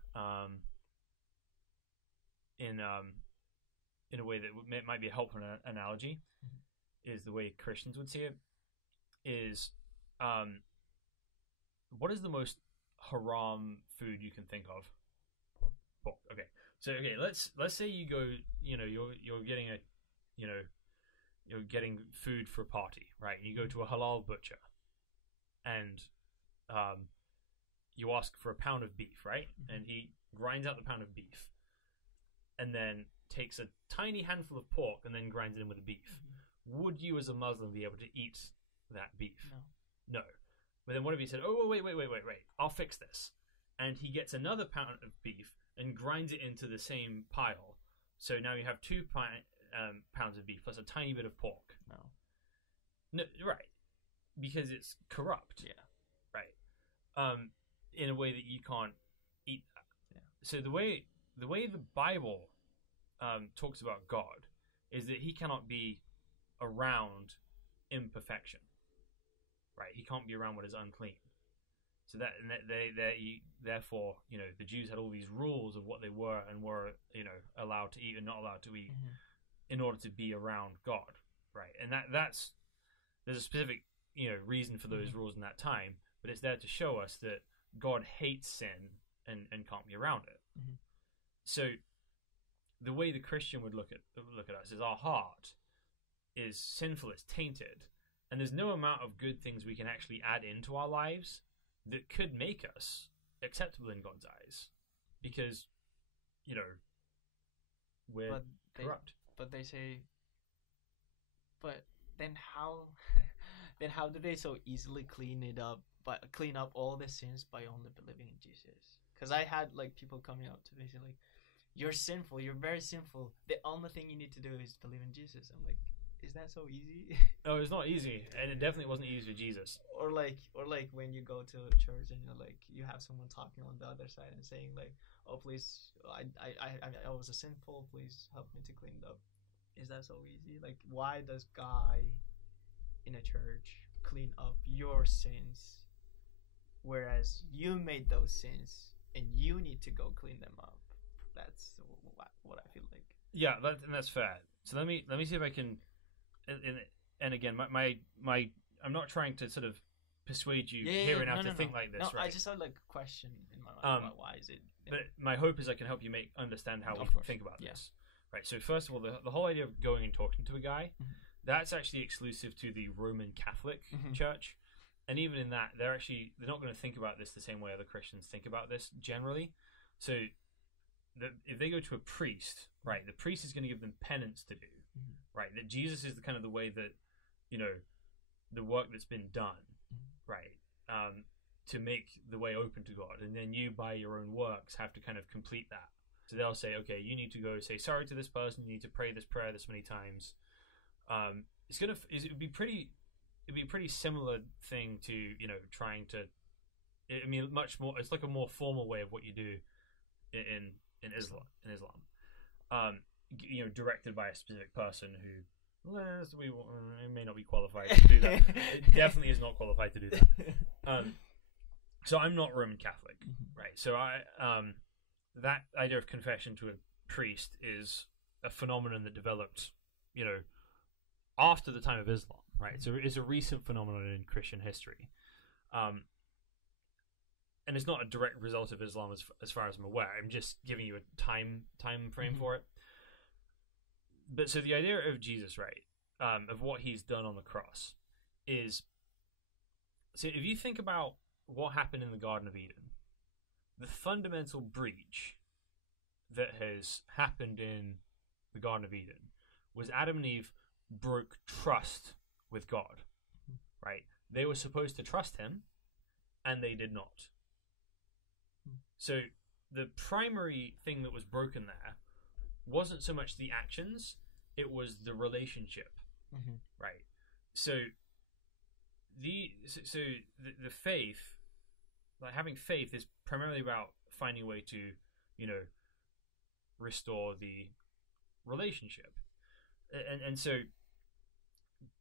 a way that might be a helpful analogy, mm-hmm. is the way Christians would see it. Is what is the most haram food you can think of? Pork. Okay. So let's say you go, you're getting you're getting food for a party, right? You go to a halal butcher, and you ask for a pound of beef, right? Mm-hmm. And he grinds out the pound of beef, and then takes a tiny handful of pork and then grinds it in with the beef. Mm-hmm. Would you, as a Muslim, be able to eat that beef? No. But then what if he said, "Oh, wait, I'll fix this," and he gets another pound of beef and grinds it into the same pile. So now you have 2 pounds of beef plus a tiny bit of pork. No, right? Because it's corrupt. Yeah. Right. In a way that you can't eat that. Yeah. So the way the Bible talks about God is that He cannot be around imperfection. Right, He can't be around what is unclean. So therefore, the Jews had all these rules of what they were and were, allowed to eat and not allowed to eat, mm-hmm. in order to be around God, right? And there's a specific, reason for those mm-hmm. rules in that time, but it's there to show us that God hates sin and can't be around it. Mm-hmm. So the way the Christian would look at us is our heart is sinful, it's tainted. And there's no amount of good things we can actually add into our lives that could make us acceptable in God's eyes, because we're corrupt. but they say, but then how, then how do they so easily clean up all the sins by only believing in Jesus? Because I had like people coming up to me saying like, you're sinful, you're very sinful. The only thing you need to do is believe in Jesus. I'm like, is that so easy? Oh, it's not easy, and it definitely wasn't easy with Jesus. Or like when you go to church and you're like, you have someone talking on the other side and saying like, oh please, I was a sinful, please help me to clean it up. Is that so easy? Like, why does guy in a church clean up your sins, whereas you made those sins and you need to go clean them up? That's what I feel like. Yeah, that's fair. So let me see if I can. And again, my I'm not trying to sort of persuade you here and now to think like this. No, right? I just had like a question in my mind about why is it. But my hope is I can help you understand how we think about this. Right. So first of all, the whole idea of going and talking to a guy, that's actually exclusive to the Roman Catholic Church, and even in that, they're not going to think about this the same way other Christians think about this generally. So if they go to a priest, right, the priest is going to give them penance to do, right? That Jesus is the kind of the way that, the work that's been done, right, to make the way open to God, and then you by your own works have to kind of complete that. So they'll say, okay, you need to go say sorry to this person, you need to pray this prayer this many times. It'd be a pretty similar thing to trying to. I mean, much more. It's like a more formal way of what you do in Islam. Directed by a specific person who may not be qualified to do that. It definitely is not qualified to do that. So I'm not Roman Catholic, right? So that idea of confession to a priest is a phenomenon that developed, after the time of Islam, right? So it's a recent phenomenon in Christian history. And it's not a direct result of Islam as far as I'm aware. I'm just giving you a time frame for it. But so the idea of Jesus, right, of what he's done on the cross is, so if you think about what happened in the Garden of Eden, the fundamental breach that has happened in the Garden of Eden was Adam and Eve broke trust with God, right? They were supposed to trust him, and they did not. So the primary thing that was broken there wasn't so much the actions, it was the relationship, right? So the faith, like having faith, is primarily about finding a way to, restore the relationship, and so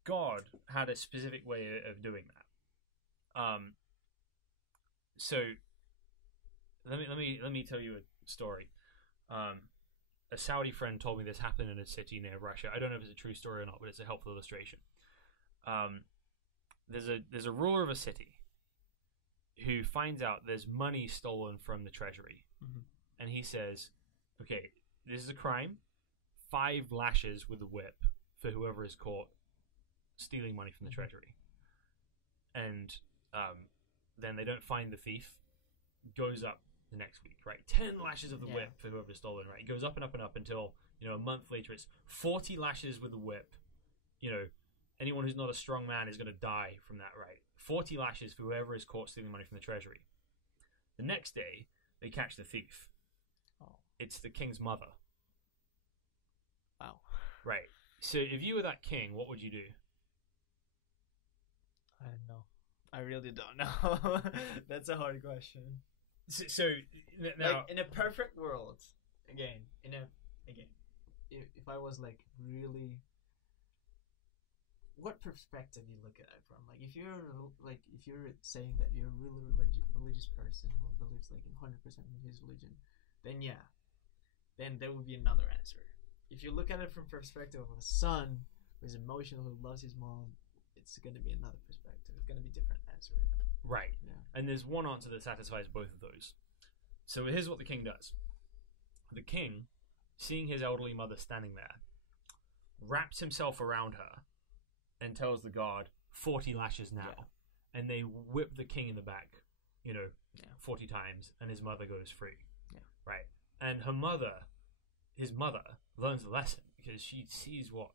God had a specific way of doing that. So let me tell you a story. A Saudi friend told me this happened in a city near Russia. I don't know if it's a true story or not, but it's a helpful illustration. There's a ruler of a city who finds out there's money stolen from the treasury, and he says, "Okay, this is a crime. 5 lashes with a whip for whoever is caught stealing money from the treasury." And then they don't find the thief. Goes up the next week, right? 10 lashes of the whip for whoever's stolen, right? It goes up and up and up until, a month later it's 40 lashes with the whip. Anyone who's not a strong man is going to die from that, right? 40 lashes for whoever is caught stealing money from the treasury. The next day, they catch the thief. Oh. It's the king's mother. Wow. Right. So if you were that king, what would you do? I don't know. I really don't know. That's a hard question. So now, like, in a perfect world, if I was like really, what perspective you look at it from? Like, if you're saying that you're a really religious person who believes like in 100% in his religion, then there would be another answer. If you look at it from perspective of a son who's emotional, who loves his mom, it's going to be another perspective. It's going to be a different answer. Right. Yeah. And there's one answer that satisfies both of those. So here's what the king does. The king, seeing his elderly mother standing there, wraps himself around her and tells the guard, 40 lashes now. Yeah. And they whip the king in the back, 40 times, and his mother goes free. Yeah. Right. And his mother, learns the lesson. because she sees what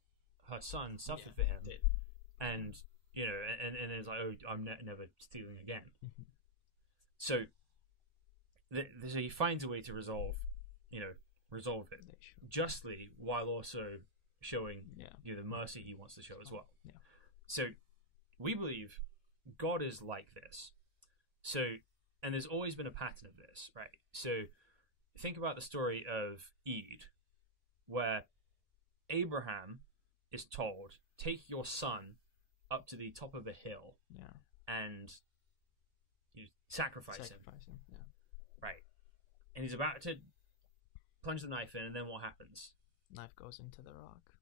her son suffered Yeah, for him, did. and and it's like, oh, I'm never stealing again. Mhm. So, so he finds a way to resolve it They should. justly, while also showing Yeah. the mercy he wants to show as well. Yeah. So we believe God is like this. So, and there's always been a pattern of this, right? So think about the story of Eid, where Abraham is told, take your son up to the top of a hill Yeah. and sacrifice him. Sacrifice him. Yeah. Right. And he's about to plunge the knife in, and then what happens? Knife goes into the rock.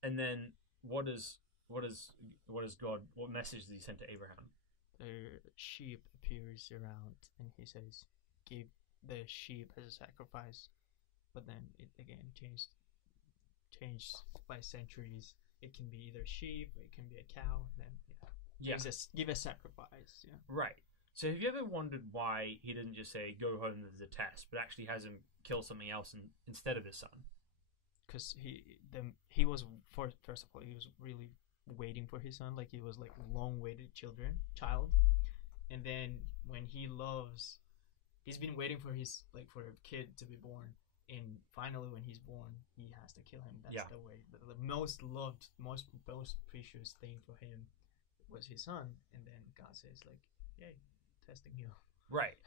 And then what does God? What message does he send to Abraham? The sheep appears around, and he says, "Give the sheep as a sacrifice." But then it again changed by centuries. It can be either sheep, or it can be a cow. Then give a sacrifice. Yeah. Right. So have you ever wondered why he doesn't just say go home, there's a test, but actually has him kill something else instead of his son? Because he was first of all, he was really waiting for his son, like he was like long-awaited child, and then when he's been waiting for for a kid to be born, and finally when he's born, he has to kill him. That's the way. The most loved, most precious thing for him was his son, and then God says like, "Yay, testing you." Right.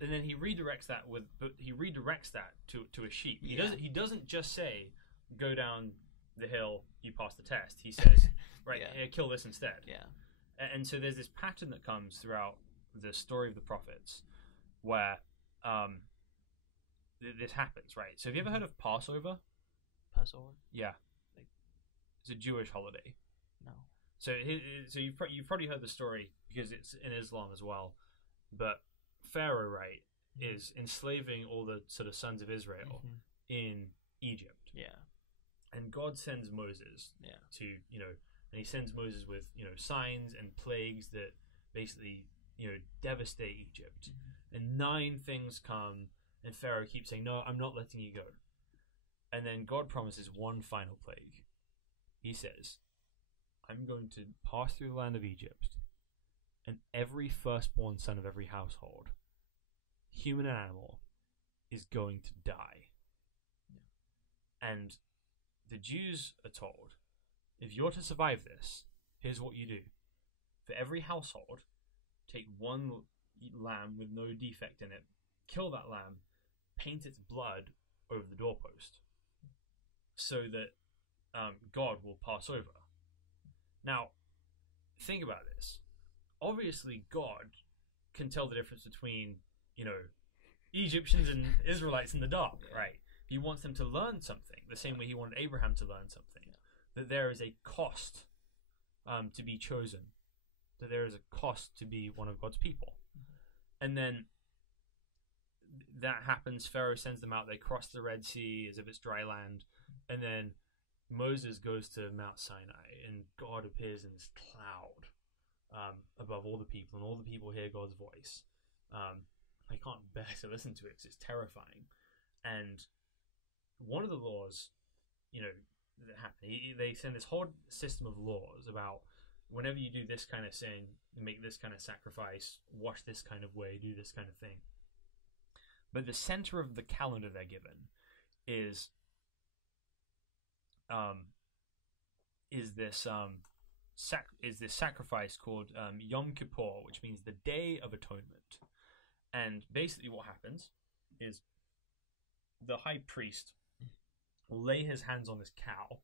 And then he redirects that to a sheep. He doesn't just say, go down the hill, you pass the test. He says, right, kill this instead. Yeah. And so there's this pattern that comes throughout the story of the prophets where this happens, right? So have you ever heard of Passover? Passover? Yeah. Like, it's a Jewish holiday. No. So you've probably heard the story because it's in Islam as well. But Pharaoh, right, is enslaving all the sort of sons of Israel in Egypt. Yeah. And God sends Moses to, and he sends Moses with, signs and plagues that basically, devastate Egypt. And 9 things come, and Pharaoh keeps saying, no, I'm not letting you go. And then God promises one final plague. He says, I'm going to pass through the land of Egypt, and every firstborn son of every household, human and animal, is going to die. And the Jews are told, if you're to survive this, here's what you do. For every household, take one lamb with no defect in it, kill that lamb, paint its blood over the doorpost, so that God will pass over. Now, think about this. Obviously, God can tell the difference between, Egyptians and Israelites in the dark, right? He wants them to learn something, the same way he wanted Abraham to learn something. That there is a cost to be chosen. That there is a cost to be one of God's people. And then that happens. Pharaoh sends them out. They cross the Red Sea as if it's dry land. And then Moses goes to Mount Sinai, and God appears in this cloud above all the people, and all the people hear God's voice. I can't bear to listen to it because it's terrifying. And one of the laws, that happen, they send this whole system of laws about whenever you do this kind of sin, make this kind of sacrifice, wash this kind of way, do this kind of thing. But the center of the calendar they're given is this sacrifice called Yom Kippur, which means the Day of Atonement. And basically what happens is the high priest will lay his hands on this cow,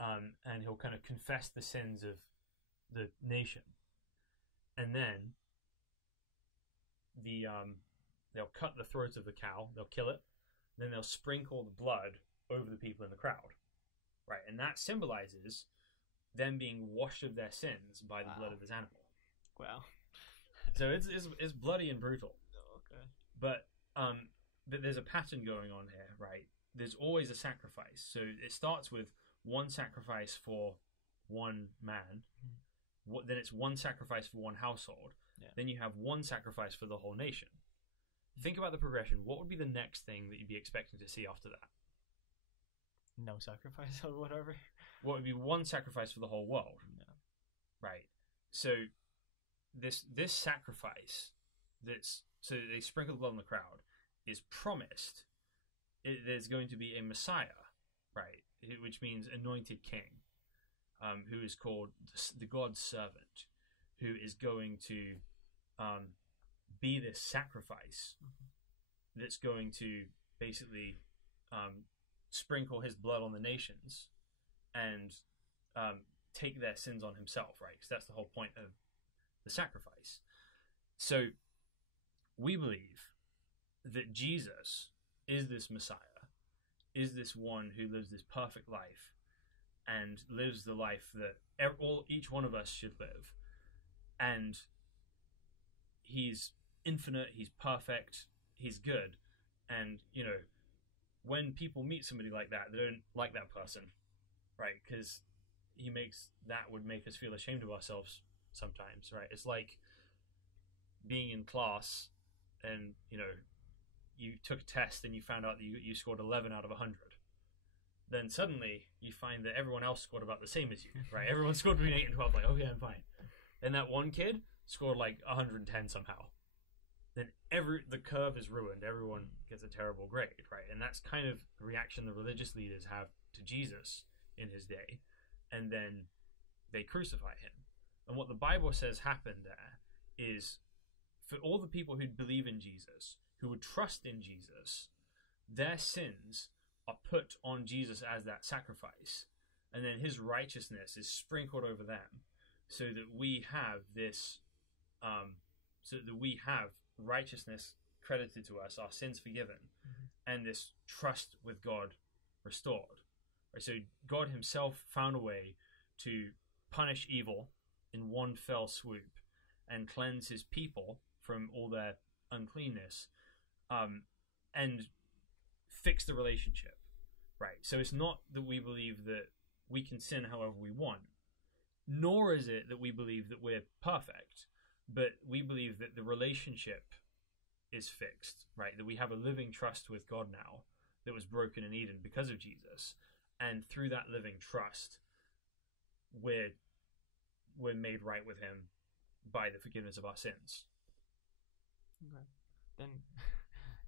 and he'll kind of confess the sins of the nation. And then they'll cut the throat of the cow, they'll kill it, then they'll sprinkle the blood over the people in the crowd. Right, and that symbolizes them being washed of their sins by the blood of this animal. Wow. So it's bloody and brutal. Okay. But there's a pattern going on here, right? There's always a sacrifice. So it starts with one sacrifice for one man. Then it's one sacrifice for one household. Yeah. Then you have one sacrifice for the whole nation. Think about the progression. What would be the next thing that you'd be expecting to see after that? no sacrifice or whatever. What would be one sacrifice for the whole world? Yeah. Right. So this sacrifice so they sprinkle the blood on the crowd is promised. There's going to be a Messiah, right? Which means anointed king, who is called the God's servant, who is going to be this sacrifice that's going to basically sprinkle his blood on the nations and take their sins on himself, right? Because that's the whole point of the sacrifice. So we believe that Jesus is this Messiah, is this one who lives this perfect life and lives the life that each one of us should live. And he's infinite, he's perfect, he's good. And, when people meet somebody like that, they don't like that person, right? Because would make us feel ashamed of ourselves sometimes, right? It's like being in class and, you took a test and you found out that you scored 11 out of 100. Then suddenly you find that everyone else scored about the same as you, right? Everyone scored between 8 and 12, like, okay, I'm fine. Then that one kid scored like 110 somehow. Then the curve is ruined. Everyone gets a terrible grade, right? And that's kind of the reaction the religious leaders have to Jesus in his day. And then they crucify him. And what the Bible says happened there is, for all the people who believe in Jesus, who would trust in Jesus, their sins are put on Jesus as that sacrifice, and then his righteousness is sprinkled over them, so that we have this, righteousness credited to us, our sins forgiven, and this trust with God restored. Right? So God himself found a way to punish evil in one fell swoop and cleanse his people from all their uncleanness, and fix the relationship, right? So it's not that we believe that we can sin however we want, nor is it that we believe that we're perfect, but we believe that the relationship is fixed, right? That we have a living trust with God now that was broken in Eden because of Jesus, and through that living trust, we're made right with him by the forgiveness of our sins. Okay. Then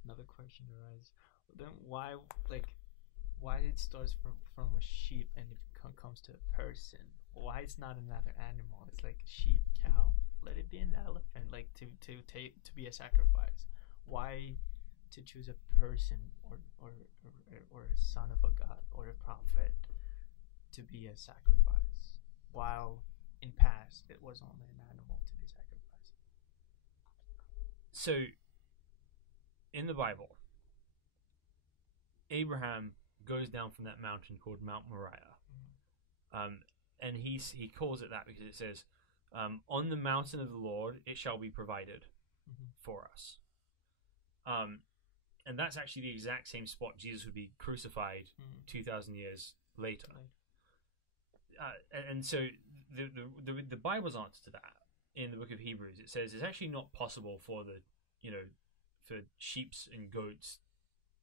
another question arises. Then why it starts from a sheep and it comes to a person? Why it's not another animal? It's like a sheep, cow. Let it be an elephant, like to be a sacrifice. Why to choose a person or a son of a god or a prophet to be a sacrifice, while in past it was only an animal to be sacrificed? So, in the Bible, Abraham goes down from that mountain called Mount Moriah, and he calls it that because it says, "On the mountain of the Lord it shall be provided for us." And that's actually the exact same spot Jesus would be crucified 2,000 years later. And so the Bible's answer to that in the book of Hebrews, it says it's actually not possible for for sheeps and goats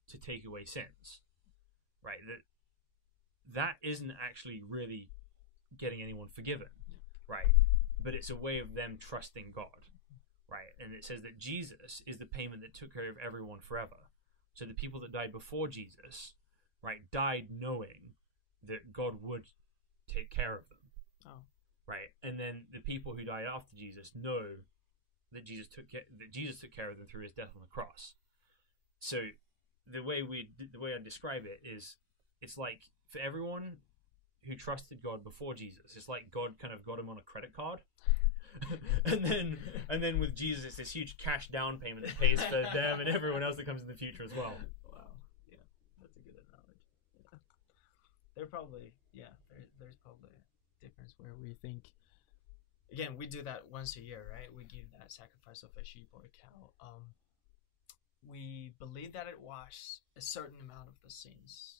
to take away sins, right? That isn't actually really getting anyone forgiven, right? But it's a way of them trusting God, right? And it says that Jesus is the payment that took care of everyone forever. So the people that died before Jesus, right, died knowing that God would take care of them. Oh. Right, and then the people who died after Jesus know that Jesus took care of them through his death on the cross. So the way I describe it is, it's like for everyone who trusted God before Jesus, it's like God kind of got him on a credit card, and then with Jesus, it's this huge cash down payment that pays for them and everyone else that comes in the future as well. Wow, yeah, that's a good analogy. Yeah. There's probably a difference where we think, again, we do that once a year, right? We give that sacrifice of a sheep or a cow. We believe that it washes a certain amount of the sins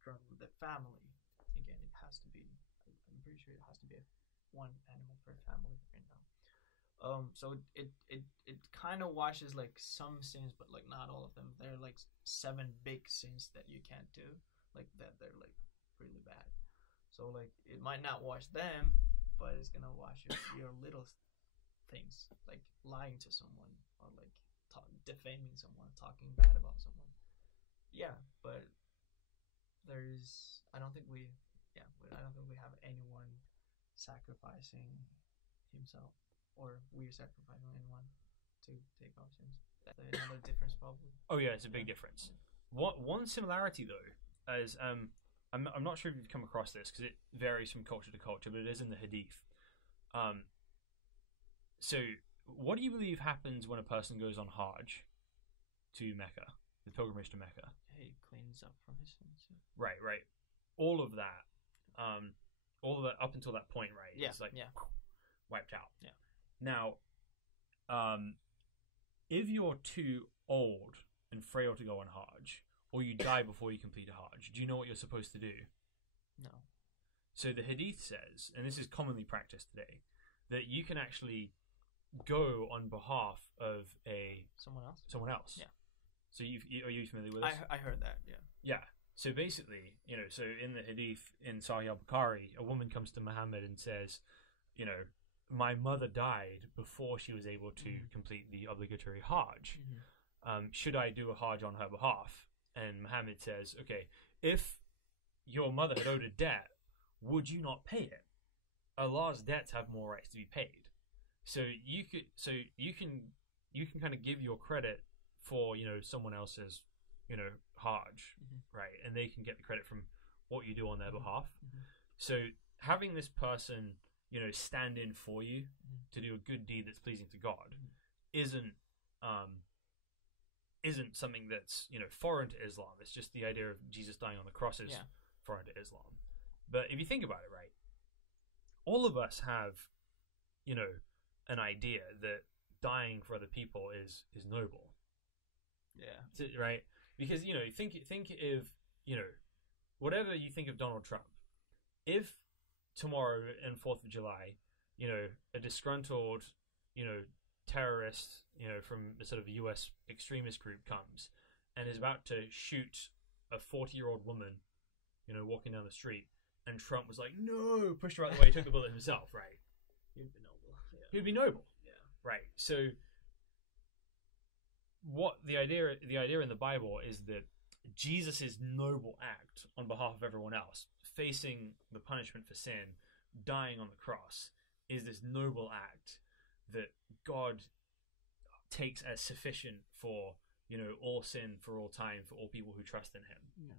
from the family. Again, it has to be, I'm pretty sure it has to be one animal per family right now. So it kind of washes like some sins, but like not all of them. There are like 7 big sins that you can't do. like that they're like really bad. So like it might not wash them, but it's gonna wash your little things, like lying to someone or like defaming someone, talking bad about someone. Yeah, but I don't think we have anyone sacrificing himself, or we're sacrificing anyone to take our sins. That's another difference, probably. Oh yeah, it's a big difference. One similarity though is I'm not sure if you've come across this because it varies from culture to culture, but it is in the Hadith. So what do you believe happens when a person goes on Hajj to Mecca, the pilgrimage to Mecca? He cleans up from his sins. Right. All of that up until that point, right? Yeah. It's like wiped out. Yeah. Now, if you're too old and frail to go on Hajj, or you die before you complete a Hajj, do you know what you're supposed to do? No. So the Hadith says, and this is commonly practiced today, that you can actually go on behalf of someone else. Yeah. So are you familiar with this? I heard that. Yeah. Yeah. So basically, so in the Hadith in Sahih al-Bukhari, a woman comes to Muhammad and says, my mother died before she was able to complete the obligatory Hajj. Should I do a Hajj on her behalf? And Muhammad says, okay, if your mother had owed a debt, would you not pay it? Allah's debts have more rights to be paid. So you can kind of give your credit for someone else's Hajj, right? And they can get the credit from what you do on their behalf. So having this person stand in for you to do a good deed that's pleasing to God isn't something that's foreign to Islam. It's just the idea of Jesus dying on the cross is foreign to Islam. But if you think about it, right, all of us have an idea that dying for other people is noble. Yeah. Right? Because think if whatever you think of Donald Trump, if tomorrow and 4th of July, a disgruntled terrorist from a sort of US extremist group comes and is about to shoot a 40-year-old woman walking down the street, and Trump was like, no, pushed her out of the way, took the bullet himself, right? He'd be noble. Yeah. He'd be noble. Yeah. Right. So what the idea in the Bible is that Jesus' noble act on behalf of everyone else, facing the punishment for sin, dying on the cross, is this noble act that God takes as sufficient for all sin, for all time, for all people who trust in Him. Yeah.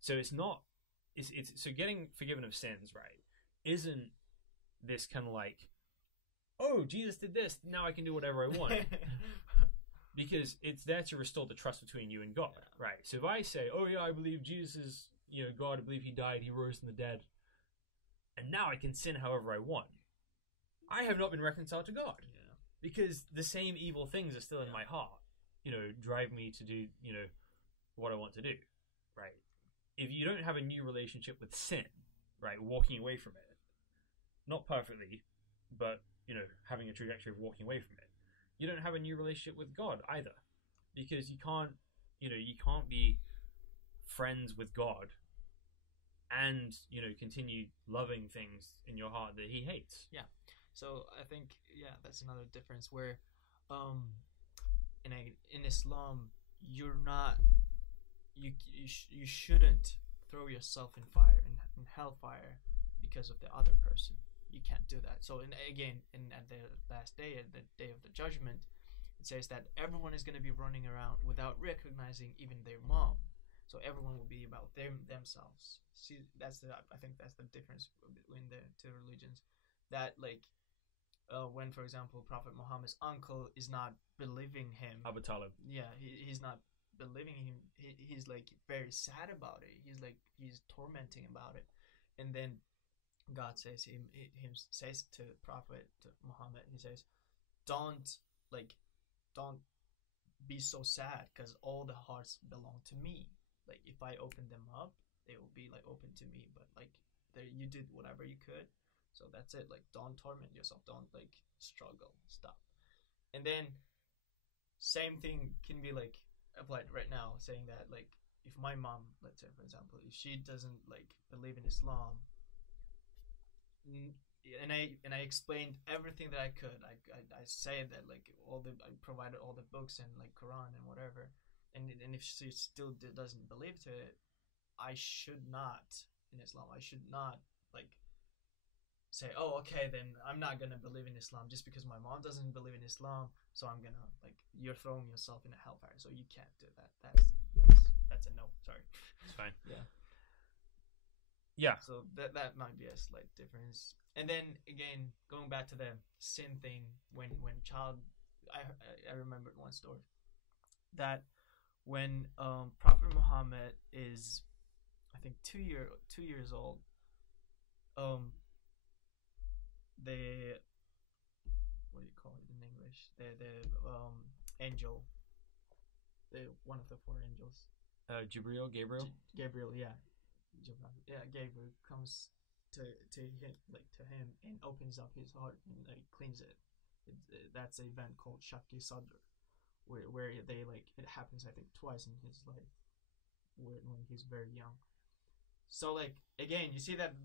So it's so getting forgiven of sins, right, isn't this kind of like, oh, Jesus did this, now I can do whatever I want. Because it's there to restore the trust between you and God, right? So if I say, oh yeah, I believe Jesus is, God, I believe He died, He rose from the dead, and now I can sin however I want, I have not been reconciled to God. Yeah. Because the same evil things are still in my heart, drive me to do, what I want to do, right? If you don't have a new relationship with sin, right, walking away from it, not perfectly, but, having a trajectory of walking away from it, you don't have a new relationship with God either, because you can't be friends with God and continue loving things in your heart that He hates. Yeah. So I think that's another difference where, in Islam, you're not you shouldn't throw yourself in fire in hellfire because of the other person. You can't do that. So at the last day, at the day of the judgment, it says that everyone is going to be running around without recognizing even their mom. So everyone will be about themselves. See, I think that's the difference between the two religions. That when, for example, Prophet Muhammad's uncle is not believing him, Abu Talib. Yeah, he's not believing him. He's very sad about it. He's tormenting about it, and then God says says to Prophet Muhammad, He says, don't be so sad, because all the hearts belong to me. If I open them up, they will be open to me. But you did whatever you could, so that's it. Don't torment yourself. Don't struggle. Stop. And then same thing can be applied right now, saying that if my mom, let's say for example, if she doesn't like believe in Islam, and I explained everything that I could. I say that like I provided all the books and like Quran and whatever, and if she still doesn't believe to it, I should not in Islam. I should not like say, oh, okay, then I'm not gonna believe in Islam just because my mom doesn't believe in Islam. So I'm gonna like you're throwing yourself in a hellfire. So you can't do that. That's a no. Sorry. It's fine. Yeah. Yeah. So that might be a slight difference. And then again, going back to the sin thing, when child, I remembered one story that when Prophet Muhammad is, I think 2 years old, the what do you call it in English? The angel, the one of the four angels. Gabriel. Gabriel, yeah. Gabriel comes to him and opens up his heart and like cleans it. That's an event called Shakti Sadr, where they like it happens I think twice in his life, when he's very young. So like again, you see that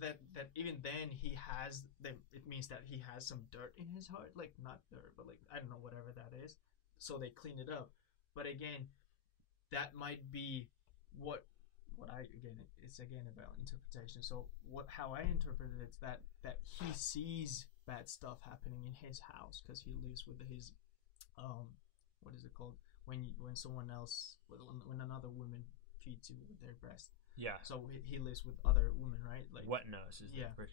even then he has it means that he has some dirt in his heart, like not dirt, but like I don't know, whatever that is. So they clean it up, but again, that might be what I again it's again about interpretation. So how I interpret it is that he sees bad stuff happening in his house because he lives with his what is it called when someone else when another woman feeds you with their breast. Yeah. So he lives with other women, right? Like wet nurse is yeah. the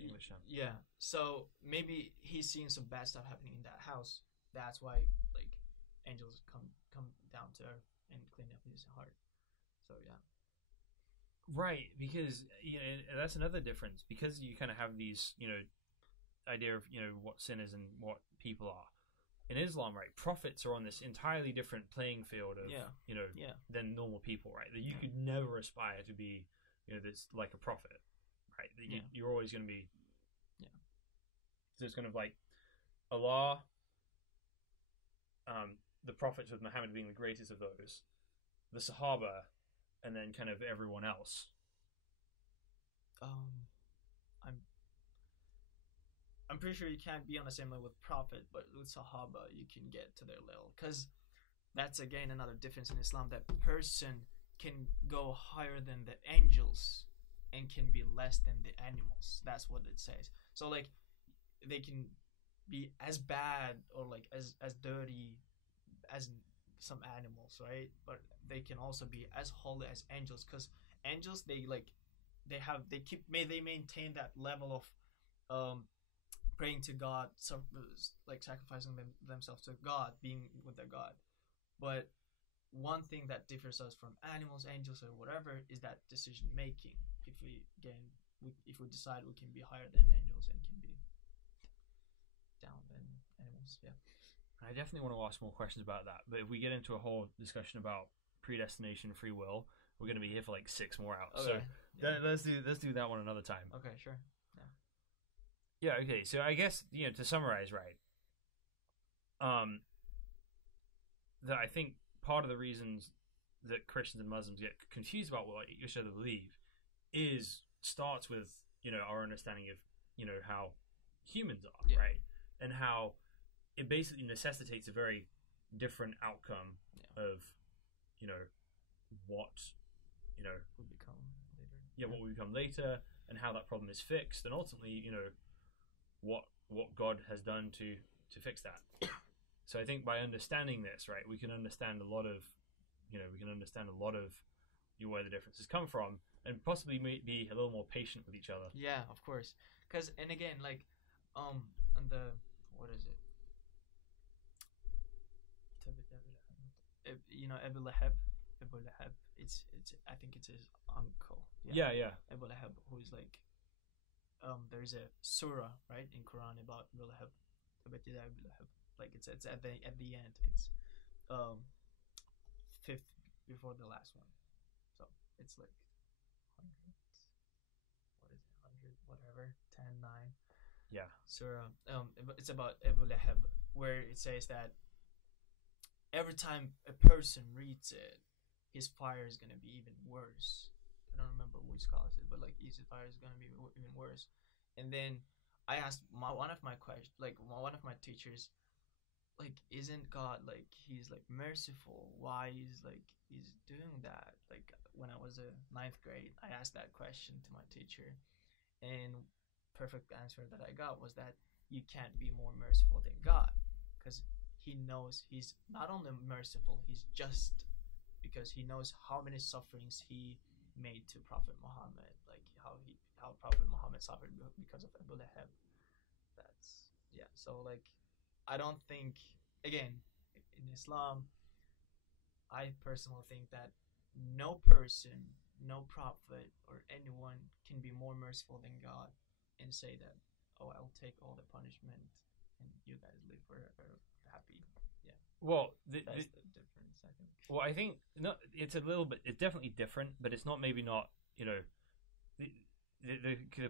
English term. Yeah. So maybe he's seeing some bad stuff happening in that house. That's why like angels come down to earth and clean up his heart. So yeah. Right, because that's another difference, because you kind of have these idea of what sin is and what people are. In Islam, right, prophets are on this entirely different playing field of than normal people, right? That you could never aspire to be this like a prophet, right? That you're always going to be so it's kind of like Allah, the prophets with Muhammad being the greatest of those, the Sahaba, and then kind of everyone else. I'm pretty sure you can't be on the same level with Prophet, but with Sahaba you can get to their level, because that's again another difference in Islam, that person can go higher than the angels and can be less than the animals. That's what it says. So like they can be as bad or like as dirty as some animals, right? But they can also be as holy as angels, because angels they maintain that level of praying to God, some like sacrificing themselves to God, being with their God. But one thing that differs us from animals, angels, or whatever is that decision making. If we decide we can be higher than angels and can be down than animals, yeah. I definitely want to ask more questions about that, but if we get into a whole discussion about predestination, free will, we're going to be here for like 6 more hours. Okay. So let's do that one another time. Okay, sure. Yeah. Okay. So I guess to summarize, right? That I think part of the reasons that Christians and Muslims get confused about what each other believe starts with our understanding of how humans are, right, and how it basically necessitates a very different outcome of what we become later. Yeah, what we become later, and how that problem is fixed, and ultimately what God has done to fix that. So I think by understanding this, right, we can understand a lot of where the differences come from, and possibly be a little more patient with each other. Yeah, of course. And again, like on the what is it? Abu Lahab. It's I think it's his uncle. Yeah. Abu Lahab, who is like there's a surah, right, in Quran about Abu Lahab. Like it's at the end. It's 5th before the last one. So it's like 100. What is it? 100 whatever. 10, 9. Yeah. Surah. It's about Abu Lahab, where it says that every time a person reads it, his fire is gonna be even worse. I don't remember which scholar said, but like his fire is gonna be even worse. And then I asked one of my teachers, like, isn't God like he's like merciful? Why he's doing that? Like when I was a ninth grade, I asked that question to my teacher, and perfect answer that I got was that you can't be more merciful than God, because he knows he's not only merciful, he's just, because he knows how many sufferings he made to Prophet Muhammad, like how Prophet Muhammad suffered because of Abu Lahab. That's so like I don't think, again, in Islam, I personally think that no person, no prophet or anyone can be more merciful than God and say that, oh, I'll take all the punishment and you guys live forever happy. Yeah. Well, that's the difference, I think. Well, I think it's a little bit. It's definitely different, but it's not the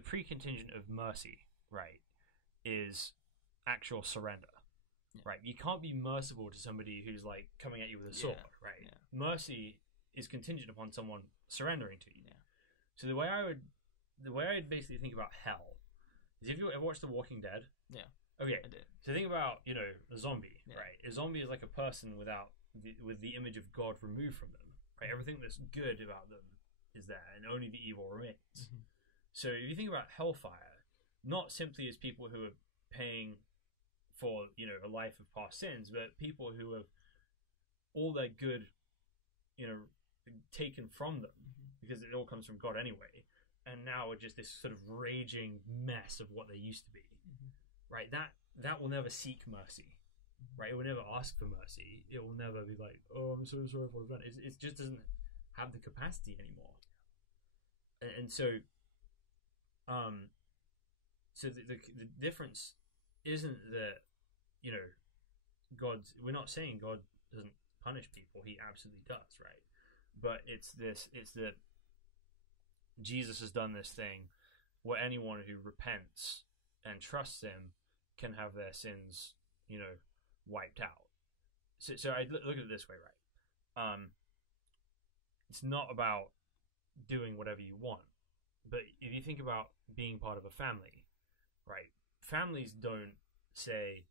pre-contingent of mercy, right, is actual surrender, right? You can't be merciful to somebody who's like coming at you with a sword, right? Yeah. Mercy is contingent upon someone surrendering to you. Yeah. So the way I'd basically think about hell is, if you ever watched The Walking Dead. Yeah. Okay. I did. So think about a zombie, right? A zombie is like a person with the image of God removed from them, right? Everything that's good about them is there, and only the evil remains. Mm-hmm. So if you think about hellfire, not simply as people who are paying for a life of past sins, but people who have all their good taken from them, because it all comes from God anyway, and now are just this sort of raging mess of what they used to be. Mm-hmm. Right, that will never seek mercy, right? It will never ask for mercy. It will never be like, oh, I'm so sorry for what I've done. It just doesn't have the capacity anymore. And so, so the difference isn't that we're not saying God doesn't punish people. He absolutely does, right? But it's that Jesus has done this thing where anyone who repents and trusts him can have their sins, wiped out. So I look at it this way, right? It's not about doing whatever you want, but if you think about being part of a family, right? Families don't say,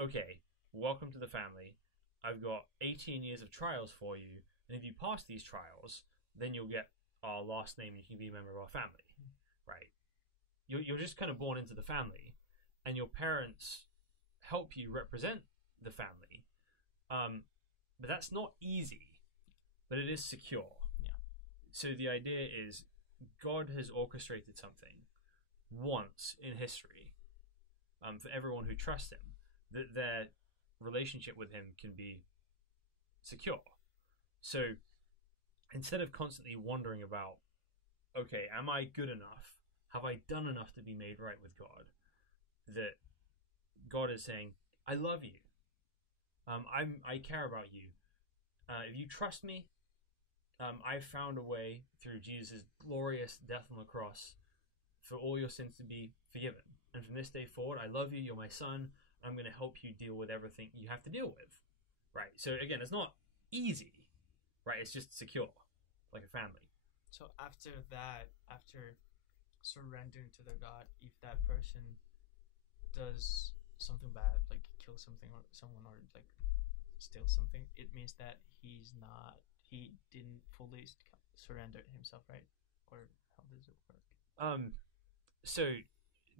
okay, welcome to the family. I've got 18 years of trials for you, and if you pass these trials, then you'll get our last name and you can be a member of our family, right? You're just kind of born into the family, and your parents help you represent the family. But that's not easy, but it is secure. Yeah. So the idea is God has orchestrated something once in history for everyone who trusts him, that their relationship with him can be secure. So instead of constantly wondering about, okay, am I good enough? Have I done enough to be made right with God? That God is saying, I love you. I care about you. If you trust me, I've found a way through Jesus' glorious death on the cross for all your sins to be forgiven. And from this day forward, I love you. You're my son. I'm going to help you deal with everything you have to deal with. Right? So again, it's not easy. Right? It's just secure, like a family. So after surrendering to the God, if that person does something bad, like kill something or someone, or like steal something, it means that he didn't fully surrender himself, right? Or how does it work? So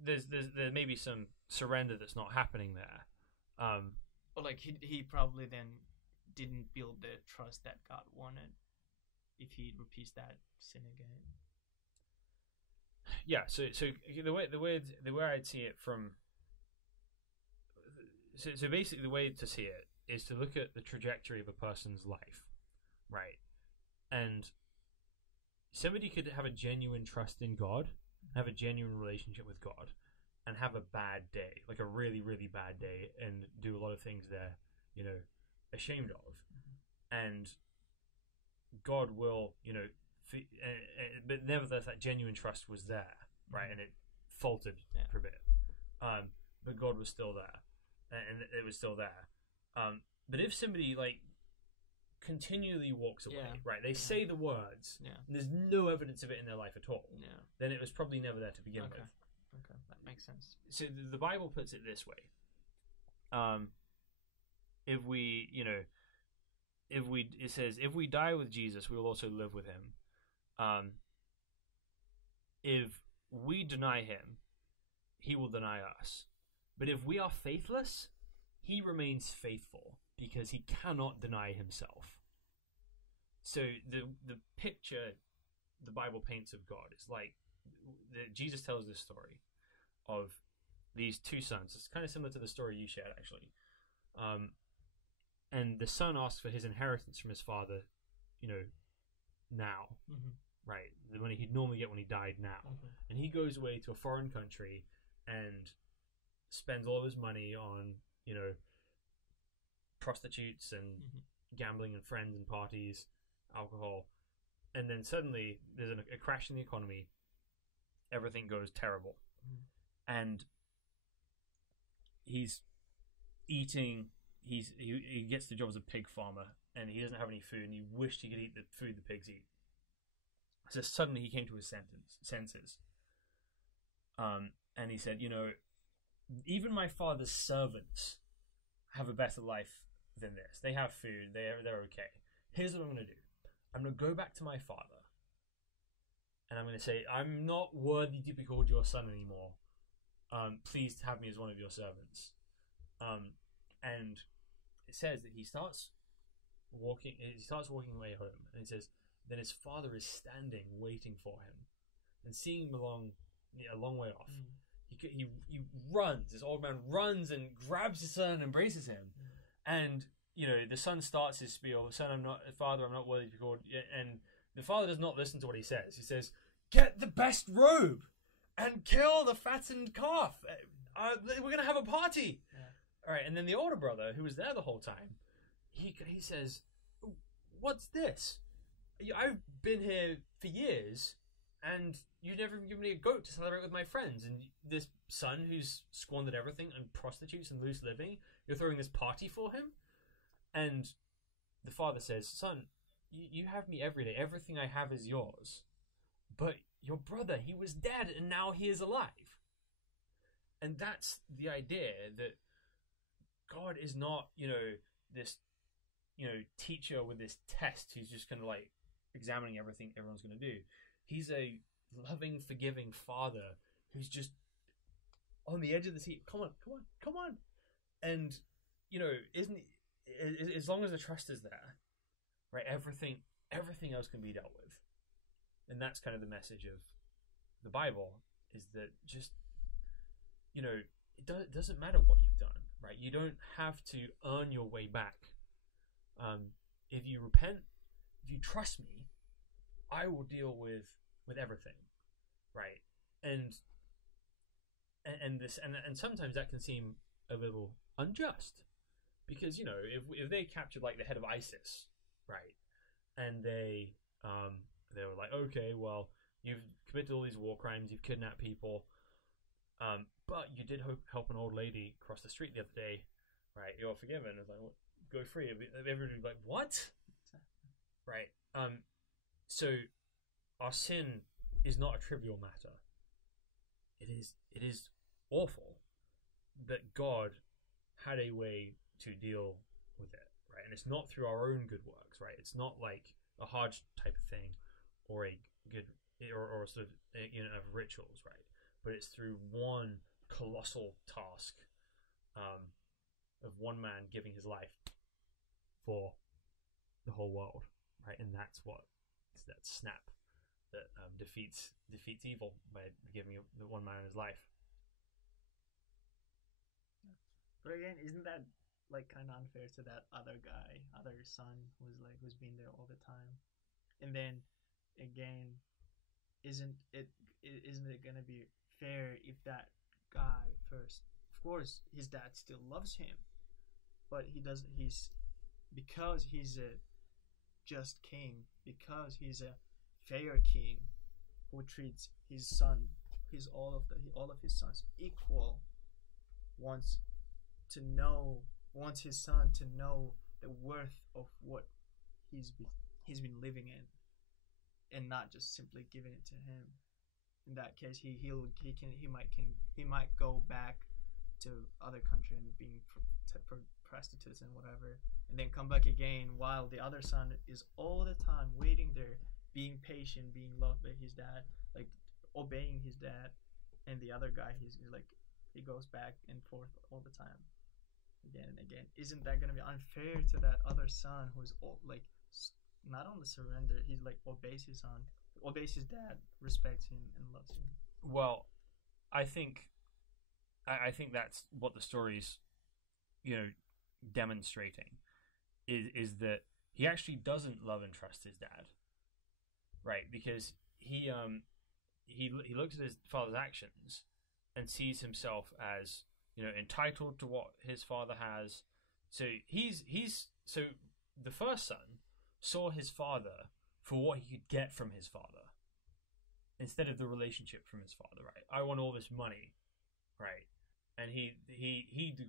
there may be some surrender that's not happening there. Or like he probably then didn't build the trust that God wanted if he repeats that sin again. Yeah, so the way I'd see it from so basically the way to see it is to look at the trajectory of a person's life, right? And somebody could have a genuine trust in God, have a genuine relationship with God, and have a bad day, like a really, really bad day, and do a lot of things they're, ashamed of. And God will, but nevertheless, that genuine trust was there, right? And it faltered for a bit. But God was still there, and it was still there. But if somebody, like, continually walks away, Yeah. right? They say the words, Yeah. and there's no evidence of it in their life at all. Yeah. Then it was probably never there to begin Okay. with. Okay, that makes sense. So the Bible puts it this way: if we, it says, if we die with Jesus, we will also live with him. If we deny him, he will deny us. But if we are faithless, he remains faithful, because he cannot deny himself. So the picture the Bible paints of God is like, Jesus tells this story of these two sons. It's kind of similar to the story you shared, actually. And the son asks for his inheritance from his father, now, right? The money he'd normally get when he died now. And he goes away to a foreign country and spends all of his money on, prostitutes and gambling and friends and parties, alcohol. And then suddenly there's a crash in the economy. Everything goes terrible. And he's eating, he gets the job as a pig farmer, and he doesn't have any food, and he wished he could eat the food the pigs eat. So suddenly he came to his senses. And he said, even my father's servants have a better life than this. They have food, they're okay. Here's what I'm going to do. I'm going to go back to my father, and I'm going to say, I'm not worthy to be called your son anymore. Please have me as one of your servants. And it says that he starts walking away home, and it says, then his father is standing, waiting for him, and seeing him a long way off. He runs. This old man runs and grabs his son and embraces him, and the son starts his spiel. Father, I'm not worthy to be called. And the father does not listen to what he says. He says, get the best robe and kill the fattened calf. We're going to have a party. Yeah. All right. And then the older brother, who was there the whole time, he says, what's this? I've been here for years, and you've never given me a goat to celebrate with my friends. And this son who's squandered everything on prostitutes and loose living, you're throwing this party for him? And the father says, son, you have me every day. Everything I have is yours. But your brother, he was dead, and now he is alive. And that's the idea, that God is not, this, teacher with this test who's just kind of like examining everything everyone's going to do. He's a loving, forgiving father who's just on the edge of the seat. Come on. And, isn't as long as the trust is there, right? Everything else can be dealt with. And that's kind of the message of the Bible, is that just, it doesn't matter what you've done, right? You don't have to earn your way back. If you repent, if you trust me, I will deal with everything, right? And sometimes that can seem a little unjust, because if they captured like the head of ISIS, right, and they were like, okay, well, you've committed all these war crimes, you've kidnapped people, but you did help an old lady cross the street the other day, right? You're forgiven. It's like, well, go free. Everybody would be like, what? Right. So our sin is not a trivial matter. It is awful, but God had a way to deal with it, right? And it's not through our own good works, right? It's not like a hard type of thing, or a good, or sort of of rituals, right? But it's through one colossal task of one man giving his life for the whole world, right? And that's that snap that defeats evil by giving the one man his life. But again, isn't that like kind of unfair to that other son who's been there all the time? And then again, isn't it gonna be fair if that guy first, of course his dad still loves him, but because he's a just king, because he's a fair king who treats his son, all of his sons equal, wants his son to know the worth of what he's been living in, and not just simply giving it to him. In that case, he might go back to other country and being prostitutes and whatever, and then come back again, while the other son is all the time waiting there, being patient, being loved by his dad, like obeying his dad, and the other guy, he's like, he goes back and forth all the time, again and again. Isn't that gonna be unfair to that other son who's like not only surrender, he's like obeys his son, obeys his dad, respects him, and loves him? Well, I think that's what the story's, demonstrating is that he actually doesn't love and trust his dad, right? Because he looks at his father's actions and sees himself as entitled to what his father has. So so the first son saw his father for what he could get from his father instead of the relationship from his father, right? I want all this money, right? And he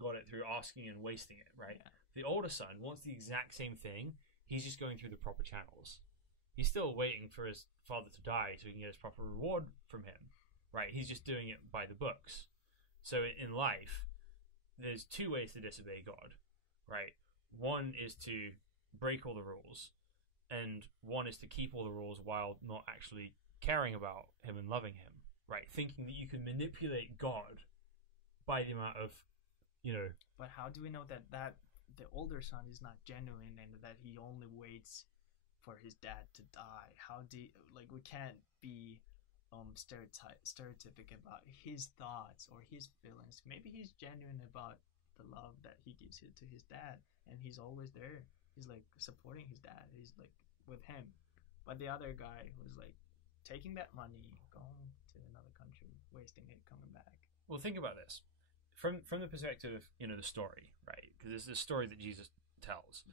got it through asking and wasting it, right? Yeah. The older son wants the exact same thing. He's just going through the proper channels. He's still waiting for his father to die so he can get his proper reward from him, right? He's just doing it by the books. So in life, there's two ways to disobey God, right? One is to break all the rules, and one is to keep all the rules while not actually caring about him and loving him, right? Thinking that you can manipulate God by the amount of, But how do we know that the older son is not genuine and that he only waits for his dad to die? We can't be stereotypic about his thoughts or his feelings. Maybe he's genuine about the love that he gives to his dad, and he's always there. He's like supporting his dad. He's like with him. But the other guy was like taking that money, going to another country, wasting it, coming back. Well, think about this from the perspective of the story, right? Because this is a story that Jesus tells.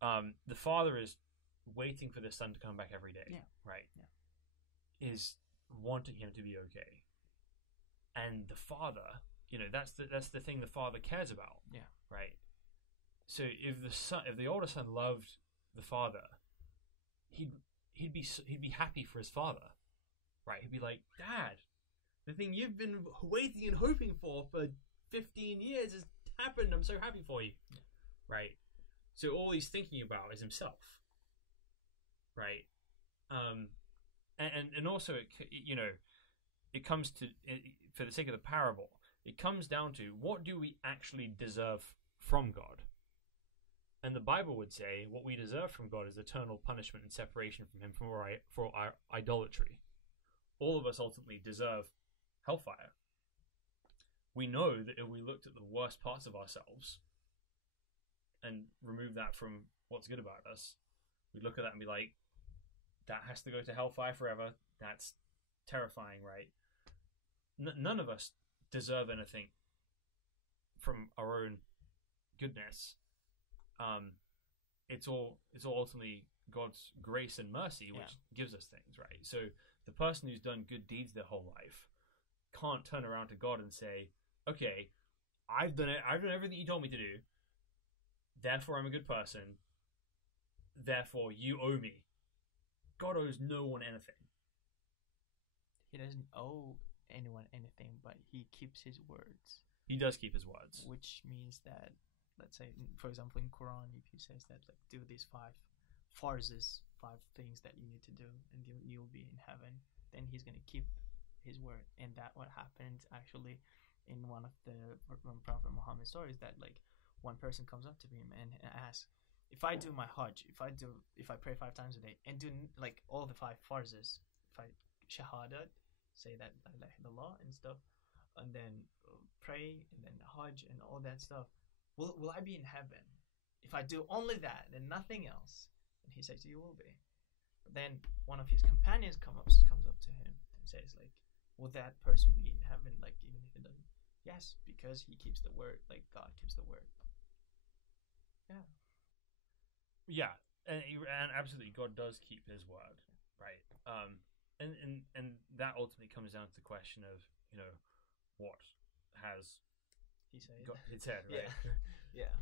The father is waiting for the son to come back every day, right? Yeah. Is wanting him to be okay, and the father, that's the thing the father cares about, right? So if the older son loved the father, he'd be happy for his father, right? He'd be like, Dad, the thing you've been waiting and hoping for 15 years has happened. I'm so happy for you, right? So all he's thinking about is himself, right? And also it comes to, for the sake of the parable, it comes down to, what do we actually deserve from God? And the Bible would say what we deserve from God is eternal punishment and separation from him for our idolatry. All of us ultimately deserve hellfire. We know that if we looked at the worst parts of ourselves and remove that from what's good about us, we'd look at that and be like, that has to go to hellfire forever. That's terrifying, right? None of us deserve anything from our own goodness. It's all ultimately God's grace and mercy which gives us things, right? So the person who's done good deeds their whole life can't turn around to God and say, okay, I've done everything you told me to do, therefore I'm a good person, therefore you owe me. God owes no one anything. He doesn't owe anyone anything, but he keeps his words. He does keep his words. Which means that, let's say, for example, in Quran, if he says that, like, do these 5 farzes, 5 things that you need to do, and you'll be in heaven, then he's going to keep his word. And that what happened actually in one of the Prophet Muhammad stories, that like one person comes up to him and asks, if I do my Hajj, if I pray 5 times a day and do like all the 5 farzes, if I shahadat, say that la ilaha illallah and stuff, and then pray and then Hajj and all that stuff, will I be in heaven? If I do only that and nothing else? And he says, you will be. But then one of his companions comes up to him and says, like, will that person be in heaven, like, even if it doesn't? Yes, because he keeps the word, like God keeps the word. Yeah, and absolutely, God does keep his word, right? And that ultimately comes down to the question of, what has he said? God said, right? Yeah.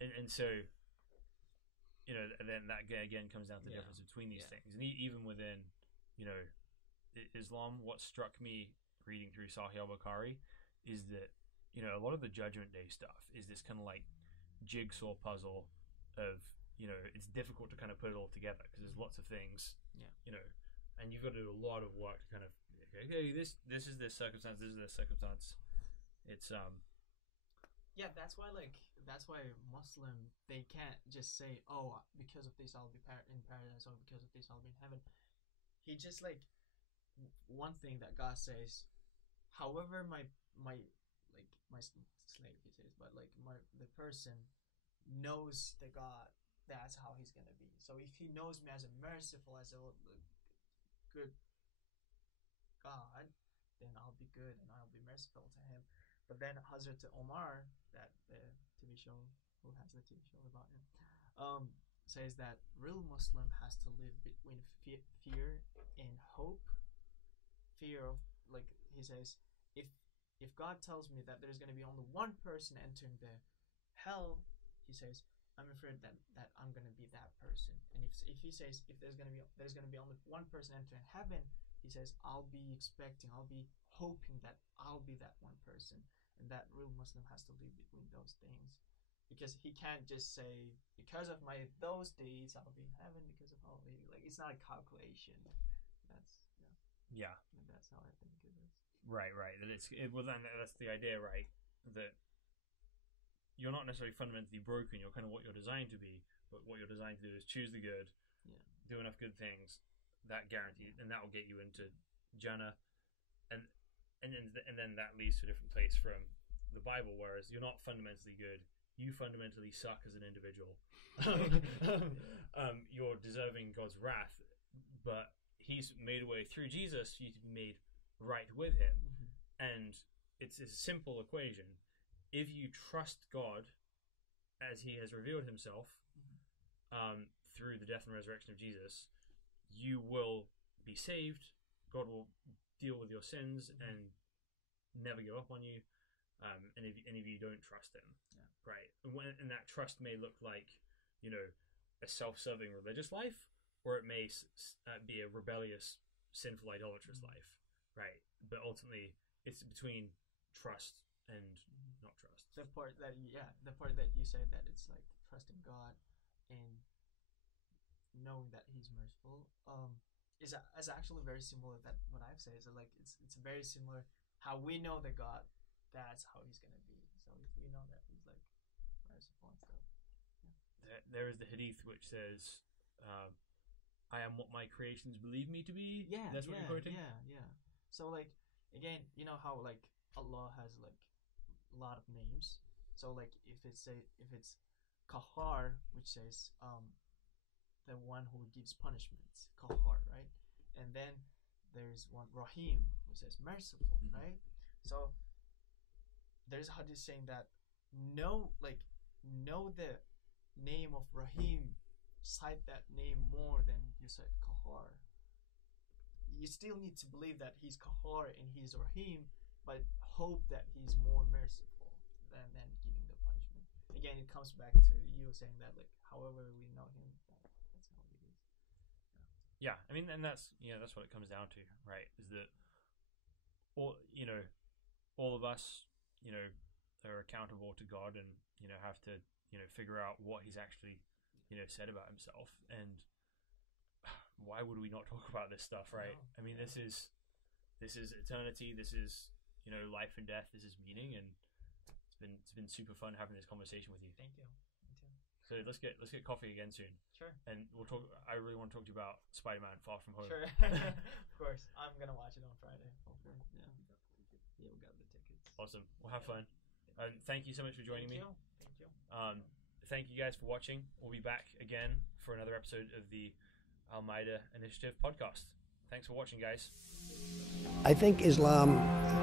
And so, and then that again comes down to the difference between these things, and even within, Islam. What struck me reading through Sahih al-Bukhari is that a lot of the Judgment Day stuff is this kind of like jigsaw puzzle of it's difficult to kind of put it all together because there's lots of things, and you've got to do a lot of work to kind of this is this circumstance, this is this circumstance. It's that's why Muslim, they can't just say, oh, because of this I'll be in paradise, or because of this I'll be in heaven. He just like one thing that God says, however my slave, he says, but like the person knows the God, that's how he's gonna be. So if he knows me as a merciful, as a good God, then I'll be good and I'll be merciful to him. But then Hazrat Omar, that the TV show, who has the TV show about him, says that real Muslim has to live between fear and hope. Fear of, like he says, if God tells me that there's going to be only one person entering the hell, he says, I'm afraid that I'm going to be that person. And if he says if there's going to be only one person entering heaven, he says I'll be hoping that I'll be that one person. And that real Muslim has to live between those things, because he can't just say because of those deeds I'll be in heaven, because of all the, like, it's not a calculation. That's that's how I think it is. Right. That well, then that's the idea, right? That you're not necessarily fundamentally broken. You're kind of what you're designed to be, but what you're designed to do is choose the good, do enough good things, that guaranteed, and that will get you into Jannah, and then that leads to a different place from the Bible. Whereas you're not fundamentally good, you fundamentally suck as an individual. You're deserving God's wrath, but He's made a way through Jesus for you to be made right with Him. Mm-hmm. And it's a simple equation. If you trust God as He has revealed Himself through the death and resurrection of Jesus, you will be saved. God will deal with your sins and never give up on you. And if any of you don't trust Him, right? And that trust may look like, a self-serving religious life, or it may be a rebellious, sinful, idolatrous life, right? But ultimately, it's between trust and not trust. The part that you said, that it's like trusting God and knowing that He's merciful, is actually very similar that what I've said. Is like it's very similar how we know that God, that's how He's gonna be. So if we know that He's like merciful and stuff. There is the hadith which says, I am what my creations believe me to be. Yeah, that's what you're quoting. Yeah. So like again, you know how like Allah has like a lot of names. So like if it's Qahar, which says the one who gives punishments, Qahar, right? And then there's one Rahim, who says merciful, right? So there's a hadith saying that know the name of Rahim, cite that name more than you said Qahar. You still need to believe that He's Qahar and He's Rahim, but hope that He's more merciful than giving the punishment. Again, it comes back to you saying that, like, however we know Him, that's how He is. Yeah, I mean, and that's what it comes down to, right? Is that all of us, are accountable to God, and have to figure out what He's actually said about Himself. And why would we not talk about this stuff, right? No. I mean, this is eternity. This is life and death. This is meaning, and it's been super fun having this conversation with you. Thank you. So let's get coffee again soon. Sure. And we'll talk. I really want to talk to you about Spider-Man: Far From Home. Sure. Of course, I'm gonna watch it on Friday. Hopefully. Yeah. We got the tickets. Awesome. We'll have fun. Thank you so much for joining me. Thank you. Thank you guys for watching. We'll be back again for another episode of the Al-Maida Initiative podcast. Thanks for watching, guys. I think Islam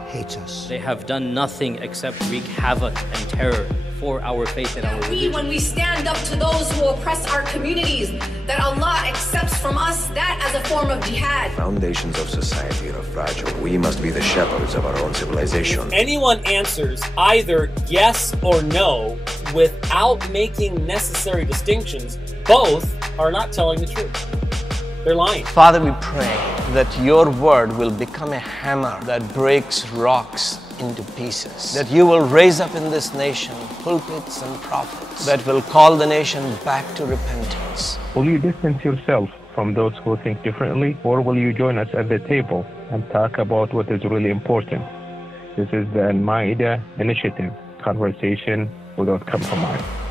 hates us. They have done nothing except wreak havoc and terror for our faith and our religion. When we stand up to those who oppress our communities, that Allah accepts from us that as a form of jihad. Foundations of society are fragile. We must be the shepherds of our own civilization. If anyone answers either yes or no without making necessary distinctions, both are not telling the truth. They're lying. Father, we pray that your word will become a hammer that breaks rocks into pieces. That you will raise up in this nation pulpits and prophets that will call the nation back to repentance. Will you distance yourself from those who think differently, or will you join us at the table and talk about what is really important? This is the Al Ma'idah Initiative, conversation without compromise.